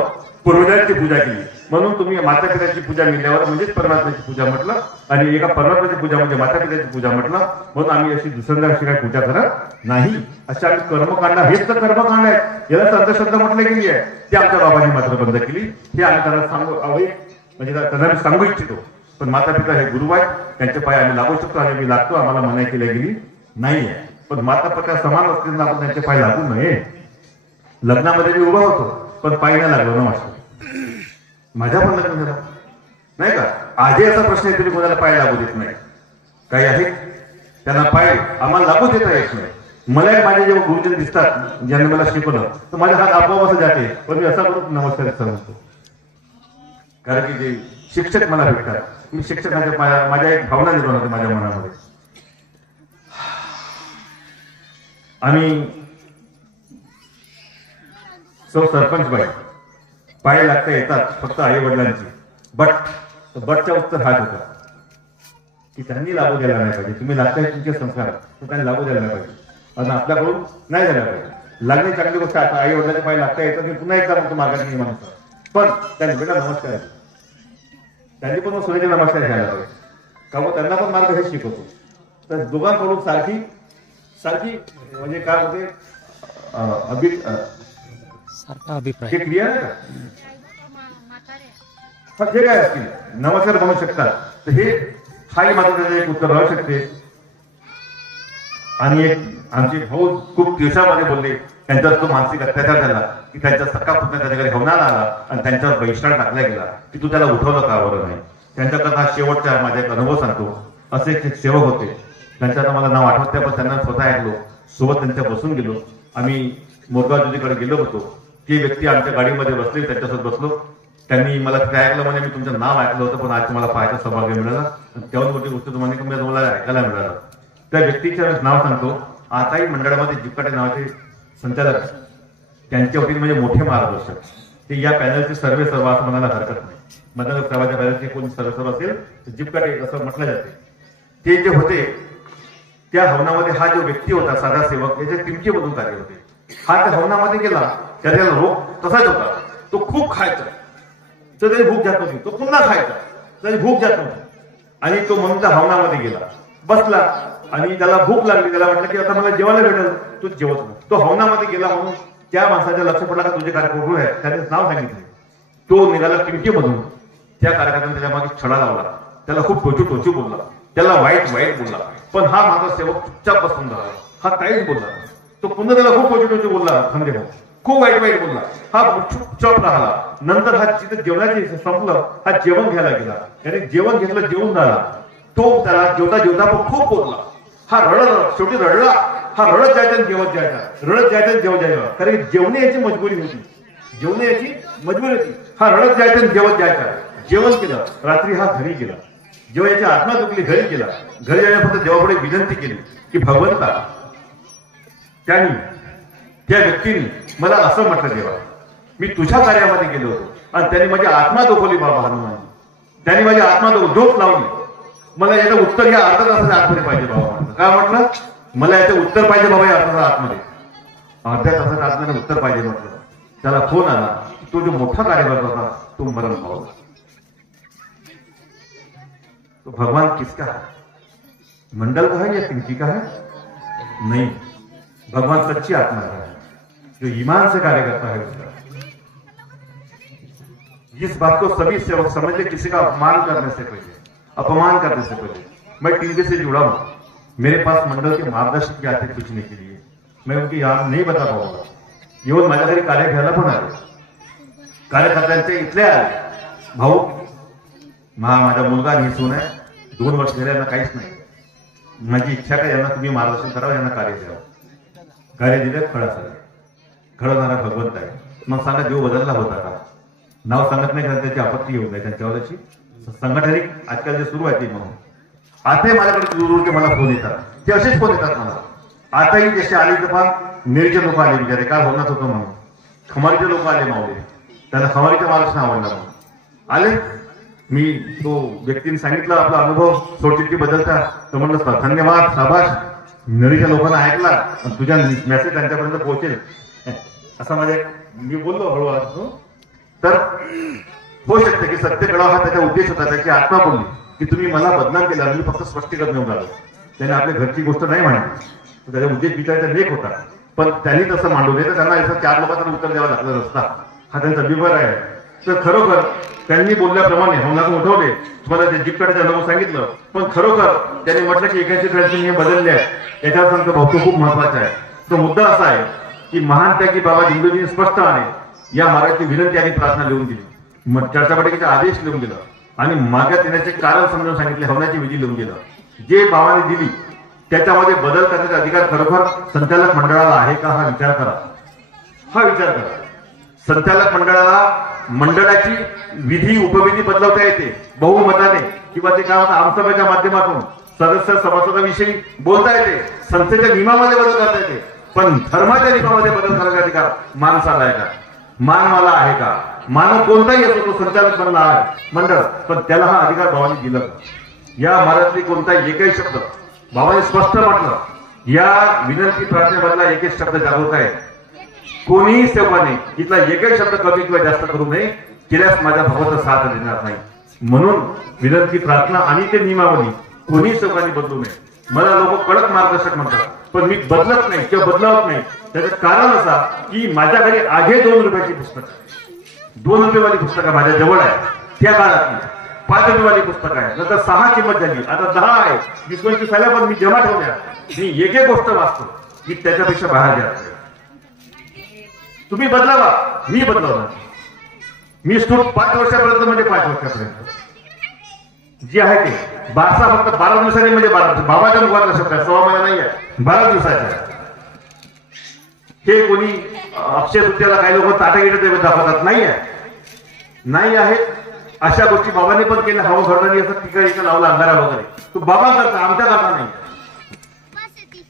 पूर्वजांची पूजा केली, म्हणून तुम्ही माता पित्याची पूजा मिळाल्यावर म्हणजेच परमात्म्याची पूजा म्हटलं आणि एका परमात्म्याची पूजा म्हणजे माता पित्याची पूजा म्हटलं, म्हणून आम्ही अशी दुसऱ्यांदा अशी काही पूजा करत नाही. अशा आम्ही कर्मकांड, हेच तर कर्मकांड आहे, याला अंधश्रद्धा म्हटली गेली आहे, ती आमच्या बाबांनी मात्र बंद केली. हे आम्ही त्यांना सांगू म्हणजे त्यांना आम्ही सांगू इच्छितो. पण माता पिता हे गुरु आहेत, त्यांच्या पाय आम्ही लागू शकतो आणि मी लागतो, आम्हाला मनाई केली गेली नाहीये. पण माता पिता समान असतील आपण त्यांचे पाय लागू नये. लग्नामध्ये मी उभा होतो पण पाय नाही लागलो ना माझ्या पण लग्न झालं नाही का. आजही असा प्रश्न आहे, तुम्ही कोणाला पाय लागू देत नाही. काही आहेत त्यांना पाय आम्हाला लागू देता येत नाही. मला माझे जेव्हा गुरुजन दिसतात ज्यांनी मला शिकवलं तर माझ्या हात आपोआप असं जाते, पण मी असा करून नमस्कार सांगतो. कारण की जे शिक्षक मला भेटतात, मी शिक्षकांच्या माझ्या एक भावना निर्माण होते माझ्या मनामध्ये. आणि सरपंच बाई पाय लागता येतात फक्त आई वडिलांची, बटच्या उत्तर हाच होता की त्यांनी लागू द्यायला नाही पाहिजे. तुम्ही लागताय तुमचे संस्कार तर त्यांनी लागू द्यायला नाही पाहिजे आणि आपल्याकडून नाही द्यायला पाहिजे. लागणे चांगली गोष्ट. आता आई वडिलांचे पाय लागता येतात मी पुन्हा एकदा म्हणतो मार्गाने माणूस, पण त्यांनी बेटा नमस्कार आहे, त्यांनी पण सूर्याचे नमस्कार घ्यायला पाहिजे का मग त्यांना पण मार्ग हे शिकवतो. तर दोघांकडून सारखी म्हणजे काय होते सारखा अभिप्राय हे क्लिअर आहे का? जे काय असतील नमस्कार बनवू शकतात तर हे हाही मात्र त्याचं एक उत्तर राहू शकते. आणि एक आमचे भाऊ खूप दिवसामध्ये बोलले, त्यांच्यावर तो मानसिक अत्याचार झाला की त्यांचा सख्खा पुत्र त्याच्याकडे हवनाला आला आणि त्यांच्यावर बहिष्कार टाकला गेला की तू त्याला उठवलं का बरं नाही. त्यांच्याकडनं शेवटचा माझा एक अनुभव सांगतो. असे एक सेवक होते, त्यांचं मला नाव आठवत नाही पण त्यांना स्वतः ऐकलो, सोबत त्यांच्या बसून गेलो. आम्ही मोरगाव जोजीकडे गेलो होतो. ती व्यक्ती आमच्या गाडीमध्ये बसली, त्यांच्यासोबत बसलो. त्यांनी मला तिथे ऐकलं, म्हणजे मी तुमचं नाव ऐकलं होतं पण आज तुम्हाला पाहायचं सौभाग्य मिळालं. तेव्हा मोठी गोष्ट तुम्हाला तुम्हाला ऐकायला मिळालं. त्या व्यक्तीचं नाव सांगतो. आताही मंडळामध्ये जिपकाटे नावाचे संचालक, त्यांच्या वतीने म्हणजे मोठे मार्गदर्शक, ते या पॅनलचे सर्व असं म्हणायला हरकत नाही. मतदार सेवाच्या पॅनलचे कोणी सर्व असेल तर जिपकाटे असं म्हटलं जाते. ते जे होते त्या हवनामध्ये हा जो व्यक्ती होता साधा सेवक, याच्या टिमकीमधून कार्य होते. हा त्या हवनामध्ये गेला, त्याला रोग तसाच होता. तो खूप खायचा, तर त्याची भूक जात नव्हती. तो पुन्हा खायचा, त्याची भूक जात नव्हती. आणि तो म्हणून त्या हवनामध्ये गेला, बसला आणि त्याला भूक लागली. त्याला वाटलं की आता मला जेवायला भेटेल, तो जेवत नाही. तो हवनामध्ये गेला म्हणून त्या माणसाच्या लक्ष पडला का तुझे कार्यक्रम आहे, त्याने नाव सांगितले. तो निघाला टिमकीमधून. त्या कार्यक्रमाने त्याच्या मागे छडा लावला, त्याला खूप टोचू बोलला, त्याला वाईट बोलला. पण हा माझा सेवक चुपचाप बसून राहिला, हा काहीच बोलला. तो पुन्हा त्याला खूप टोचू बोलला, खंडे खूप वाईट बोलला. हा चुपचाप राहिला. नंतर हा जिथे जेवणाचे संपलं, हा जेवण घ्यायला गेला. त्याने जेवण घेतलं, जेवून झाला. तो त्याला जेवता पण खूप बोलला. हा शेवटी रडला. हा रडत जायचा जेवत जायचा, रडत जायचा जेवत जायचा. कारण जेवणे याची मजबुरी होती, हा रडत जायचा जेवत जायचा. जेवण केलं, रात्री हा घरी गेला. जेव्हा याची आत्मा दुखली, घरी गेला. घरी जाण्यापर्यंत देवापुढे विनंती केली की भगवंता, त्यांनी त्या व्यक्तीने मला असं म्हटलं, देवा मी तुझ्या कार्यामध्ये गेलो होतो आणि त्याने माझी आत्मा दुखवली बाबा हनुमान, त्याने माझी आत्मा झोप लावली. मला याचं उत्तर या अर्धा तासाच्या आतमध्ये पाहिजे बाबा. म्हटलं काय म्हटलं, मला याचं उत्तर पाहिजे बाबा या अर्धा तासाच्या आतमध्ये, अर्ध्या तासाच्या आतमध्ये उत्तर पाहिजे म्हटलं. त्याला फोन आला, तो जो मोठा कार्यक्रम होता तो मरण पावला. तो भगवान किसका है, मंडल का है या पिंकी का है? नहीं, भगवान सच्ची आत्मा है जो ईमान से कार्य करता है उसका. इस बात को सभी सेवक समझ ले. किसी का अपमान करने से पहले मैं टीवी से जुड़ा हूं. मेरे पास मंडल के मार्गदर्शक के आते पूछने के लिए, मैं उनकी याद नहीं बता पाऊंगा. येऊन माझ्या घरी कार्य घ्यायला पण आले, कार्यकर्त्यांचे इथले आले. भाऊ माझा मुलगा निसून आहे, 2 वर्ष झाले, यांना काहीच नाही. माझी इच्छा काय, यांना तुम्ही मार्गदर्शन करावं, यांना कार्य द्यावं. कार्य दिलं, घडवणारा भगवंत आहे. मग सांगा देव बदलला होता का? नाव सांगत नाही कारण त्याची आपत्ती येऊ नये त्यांच्यावरची. संघटनिक आजकाल जे सुरू आहे ते म्हणून आताही माझ्याकडे दूरचे मला फोन येतात, ते असेच फोन येतात मला. आताही जसे आले तर पण नेरचे लोक आले, बिचारे काय होणार होतं म्हणून. खमारीचे लोक आले मावले, त्यांना खमारीच्या माणूस आवडला म्हणून आले. मी तो व्यक्तीने सांगितलं आपला अनुभव सोडचिठ्ठी बद्दलचा, तर म्हणलं धन्यवाद, शाबाश, नळीच्या लोकांना ऐकला आणि तुझ्या मेसेज त्यांच्यापर्यंत पोहोचेल असं मी बोललो हळूहळू. तर होऊ शकते की सत्य कळावं हा त्याचा उद्देश होता, त्याची आत्मा बोलली की तुम्ही मला बदनाम केला, मी फक्त स्पष्टीकरण देऊन आलो. त्याने आपल्या घरची गोष्ट नाही मांडली, त्याचा उद्देश विचारायचा लेख होता, पण त्यांनी तसं मांडू नये तर त्यांना असं 4 लोकांना उत्तर द्यावं लागलं रस्ता, हा त्यांचा विभाग आहे. तर खरोखर त्यांनी बोलल्याप्रमाणे हौनातून उठवले, तुम्हाला ते जिप्काचा अनुभव सांगितलं, पण खरोखर त्यांनी म्हटलं की 81 नियम बदलले आहेत, याच्यावर सांगतो भाऊ तो खूप महत्वाचा आहे. तो मुद्दा असा आहे की महान त्यागी बाबा दिंडोजीने स्पष्टपणे या मार्गाची विनंती आणि प्रार्थना लिहून दिली, चर्चापटिकेचा आदेश लिहून दिला आणि मागात येण्याचे कारण समजून सांगितले, हवनाची विधी लिहून दिलं. जे बाबाने दिली त्याच्यामध्ये बदल करण्याचा अधिकार खरोखर संचालक मंडळाला आहे का, हा विचार करा. संचालक मंडळाची विधी उपविधी बदलवता येते बहुमताने, किंवा ते काय म्हणतात आमसभेच्या माध्यमातून सदस्य सभासदाविषयी बोलता येते, संस्थेच्या नियमामध्ये बदल करता येते, पण धर्माच्या नियमामध्ये बदल करण्याचा अधिकार माणसाला आहे का, मानवाला आहे का? मानव कोणताही असो, तो संचालक बनला आहे मंडळ, पण त्याला हा अधिकार बाबांनी दिला. या महाराष्ट्री कोणताही एकही शब्द बाबांनी स्पष्ट म्हटलं, या विनंती प्रार्थनेमधला एकच शब्द जागरूक आहे. कोणीही सेवकाने इथला एकही शब्द कमी किंवा जास्त करू नये, केल्यास माझ्या भावाचा साथ देणार नाही. म्हणून विनंती प्रार्थना आणि ते नियमावली कोणीही सेवकांनी बदलू नये. मला लोक कडक मार्गदर्शक म्हणतात, पण मी बदलत नाही किंवा बदलावत नाही. त्याचं कारण असा की माझ्या घरी आधी 2 रुपयाची पुस्तकं, 2 रुपयेवाली पुस्तकं माझ्या जवळ आहे. त्या काळातली 5 रुपयेवाली पुस्तक आहे, नंतर 6 किंमत झाली, आता 10 आहे. 20-25 झाल्या, पण मी जमा ठेवल्या. मी एक गोष्ट वाचतो, मी त्याच्यापेक्षा बाहेर जात. तुम्ही बदलावा, मी बदलावा. मी स्टूट 5 वर्षापर्यंत म्हणजे 5 वर्षापर्यंत जे आहे ते बारसा फक्त 12 दिवसांनी म्हणजे 12 दिवस. बाबाच्या मुखातला शब्द आहे, 6 महिना नाही आहे, 12 दिवसाचे. हे कोणी अक्षय तृतीयाला काही लोक ताटागिटे दाखवतात, नाही आहे. अशा गोष्टी बाबांनी पण केल्या. हवा घरदानी असं टीका इकडे लावला अंधारा वगैरे, तो बाबा करता, आमच्या करता नाही.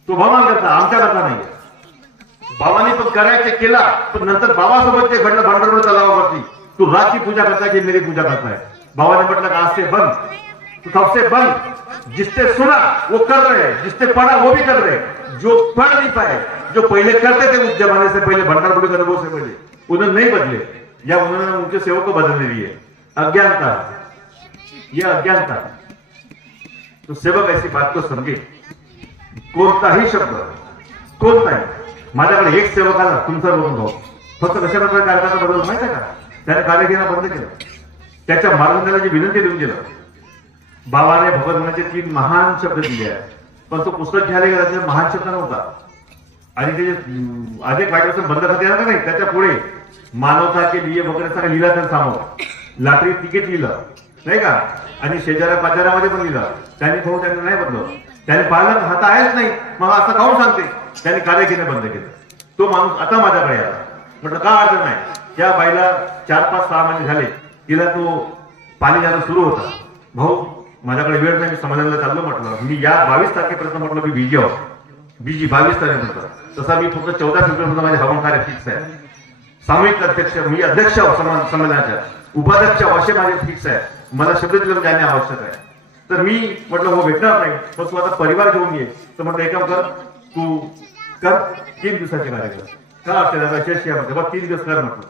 तो बाबा करता, आमच्या करता नाही. बाबांनी पण करायचे केला, पण नंतर बाबासोबत जे घडलं भांडवल तलावावरती, तू रात की पूजा करता की मेरी पूजा करताय. बाबा ने म्हटलं आज से बंद, तो सबसे बंद. जिससे सुना वो कर रहे, जिससे पढ़ा वो भी कर रहे. जो पढ़ नहीं पाए, जो पहले करते थे उस जमाने से पहले, भंडारपुरी का अनुभव से पहले, उन्होंने नहीं बदले, या उन्होंने उनके सेवक को बदलने दिए. अज्ञानता, यह अज्ञानता. तो सेवक ऐसी बात को समझे. कोणताही शब्द, कोणताही, माझ्याकडे एक सेवक आला, तुमचा बोलून भाऊ फक्त कशा प्रकारे कार्यक्रम बदल माहिती आहे का, त्याने कार्य घेणं बंद केलं. त्याच्या मार्गदर्शनाची विनंती देऊन गेलं. बाबाने भगवंताचे 3 महान शब्द दिले आहेत, पण तो पुस्तक घ्यायला गेला त्याचा महान शब्द नव्हता. आणि ते अधिक वाईट बंद करता येणार नाही. त्याच्या पुढे मानवता के लिए वगैरे सगळं लिहिलं, तर समोर लॉटरी तिकीट लिहिलं नाही का, आणि शेजाऱ्या पाजाऱ्यामध्ये पण लिहिलं. त्यांनी भाऊ त्यांनी नाही बदलवलं. त्याने पाहिलं हात आहेच नाही, मग असं काहून सांगते. त्याने कार्य घेणं बंद केलं. तो माणूस आता माझ्याकडे आला. म्हटलं का अडचण नाही. त्या बाईला 4-5-6 महिने झाले, तिला तो पाणी जाणं सुरू होता. भाऊ माझ्याकडे वेळ नाही, मी समाधानाला चाललो. म्हटलं मी या 22 तारखेपर्यंत म्हटलं मी बिजी आहोत, बिजी 22 तारखेनंतर. तसा मी फक्त 14 फेब्रुवारीपर्यंत माझे हवन कार्य फिक्स आहे. सामूहिक अध्यक्ष, मी अध्यक्ष संमेलनाच्या, उपाध्यक्ष असे माझे फिक्स आहे. मला शब्द दिलं जाणे आवश्यक आहे. तर मी म्हटलं हो भेटणार नाही, पण तू आता परिवार घेऊन ये. तर म्हटलं एक काम कर, तू कर 3 दिवसाचे कार्यक्रम. का असेल 3 दिवस कर म्हटलं.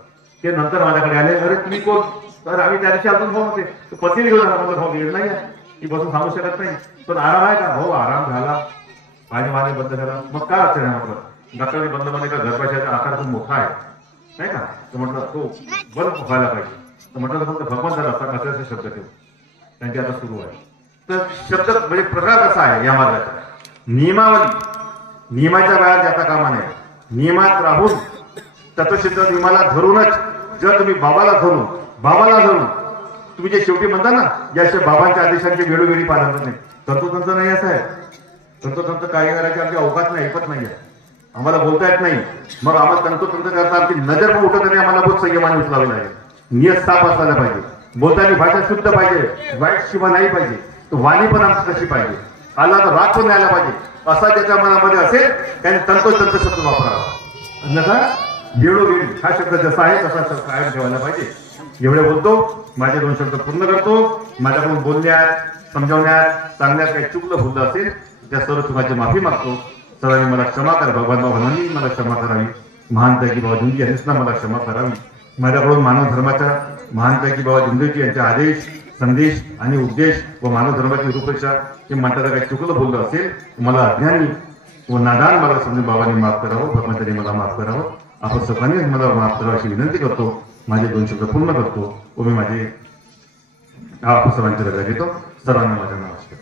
ते नंतर माझ्याकडे आले, अरे तुम्ही कोण. तर आम्ही त्या दिवशी अजून होते, पत्नी घेऊन आला. म्हटलं भाऊ वेळ नाही आहे, ती बसून सांगू शकत नाही, पण आराम आहे का. हो आराम झाला, पाणी बंद झाला. मग काय अडचण आहे म्हटलं. डॉक्टरने बंद मध्ये का गर्भाशयाचा आकार खूप मोठा आहे नाही का. तर म्हटलं तो बंद व्हायला पाहिजे. तर म्हटलं फक्त भगवंताला असा शब्द ठेवू. त्यांची आता सुरू आहे. तर शब्द म्हणजे प्रकार कसा आहे या मार्गाचा. नियमावली, नियमाच्या वेळात जाता कामा नये. नियमात राहून तत्वसिद्ध नियमाला धरूनच, जर तुम्ही बाबाला धरून तुम्ही जे शेवटी म्हणता ना, याशिवाय बाबांच्या आदेशांचे वेळोवेळी पालन करत नाही. तंतोतंत नाही असं आहे. तंतोतंत कार्य करायची आमची अवकाश नाही, ऐकत नाहीये. आम्हाला बोलता येत नाही. मग आम्हाला तंतोतंत करता आमची नजर पण उठत नाही. आम्हाला बहुत संयमाने उचलावी लागेल. नियत साफ असायला पाहिजे. बोलताना भाषा शुद्ध पाहिजे, वाईट शिवा नाही पाहिजे. तो वाणी पण आमची कशी पाहिजे. आला तर राग पण न्यायला पाहिजे. असा ज्याच्या मनामध्ये असेल त्याने तंतोतंत शब्द वापरावा. अन्यथा वेळोवेळी हा शब्द जसा आहे तसा शब्द कायम ठेवायला पाहिजे. एवढे बोलतो, माझे 2 शब्द पूर्ण करतो. माझ्याकडून बोलण्यात, समजावण्यात, सांगण्यात काही चुकलं भुललं असेल त्या सर्व चुकांची माफी मागतो. सर्वांनी मला क्षमा करा. भगवान बाबांनी मला क्षमा करावी. महानपैकी बाबा जुंदी यांनीच ना मला क्षमा करावी. माझ्याकडून मानव धर्माच्या महानपैकी बाबा जुंदेजी यांचे आदेश, संदेश आणि उद्देश व मानव धर्माची रूपरेषा हे म्हणताना काही चुकलं बोललं असेल मला अज्ञानी व नादान मला समजून बाबांनी माफ करावं. भगवंतांनी मला माफ करावं. आपण सर्वांनी मला माफ करावं अशी विनंती करतो. माझे 2 शब्द पूर्ण करतो व मी माझे सर्वांची रजा घेतो. सर्वांना माझा नमस्कार.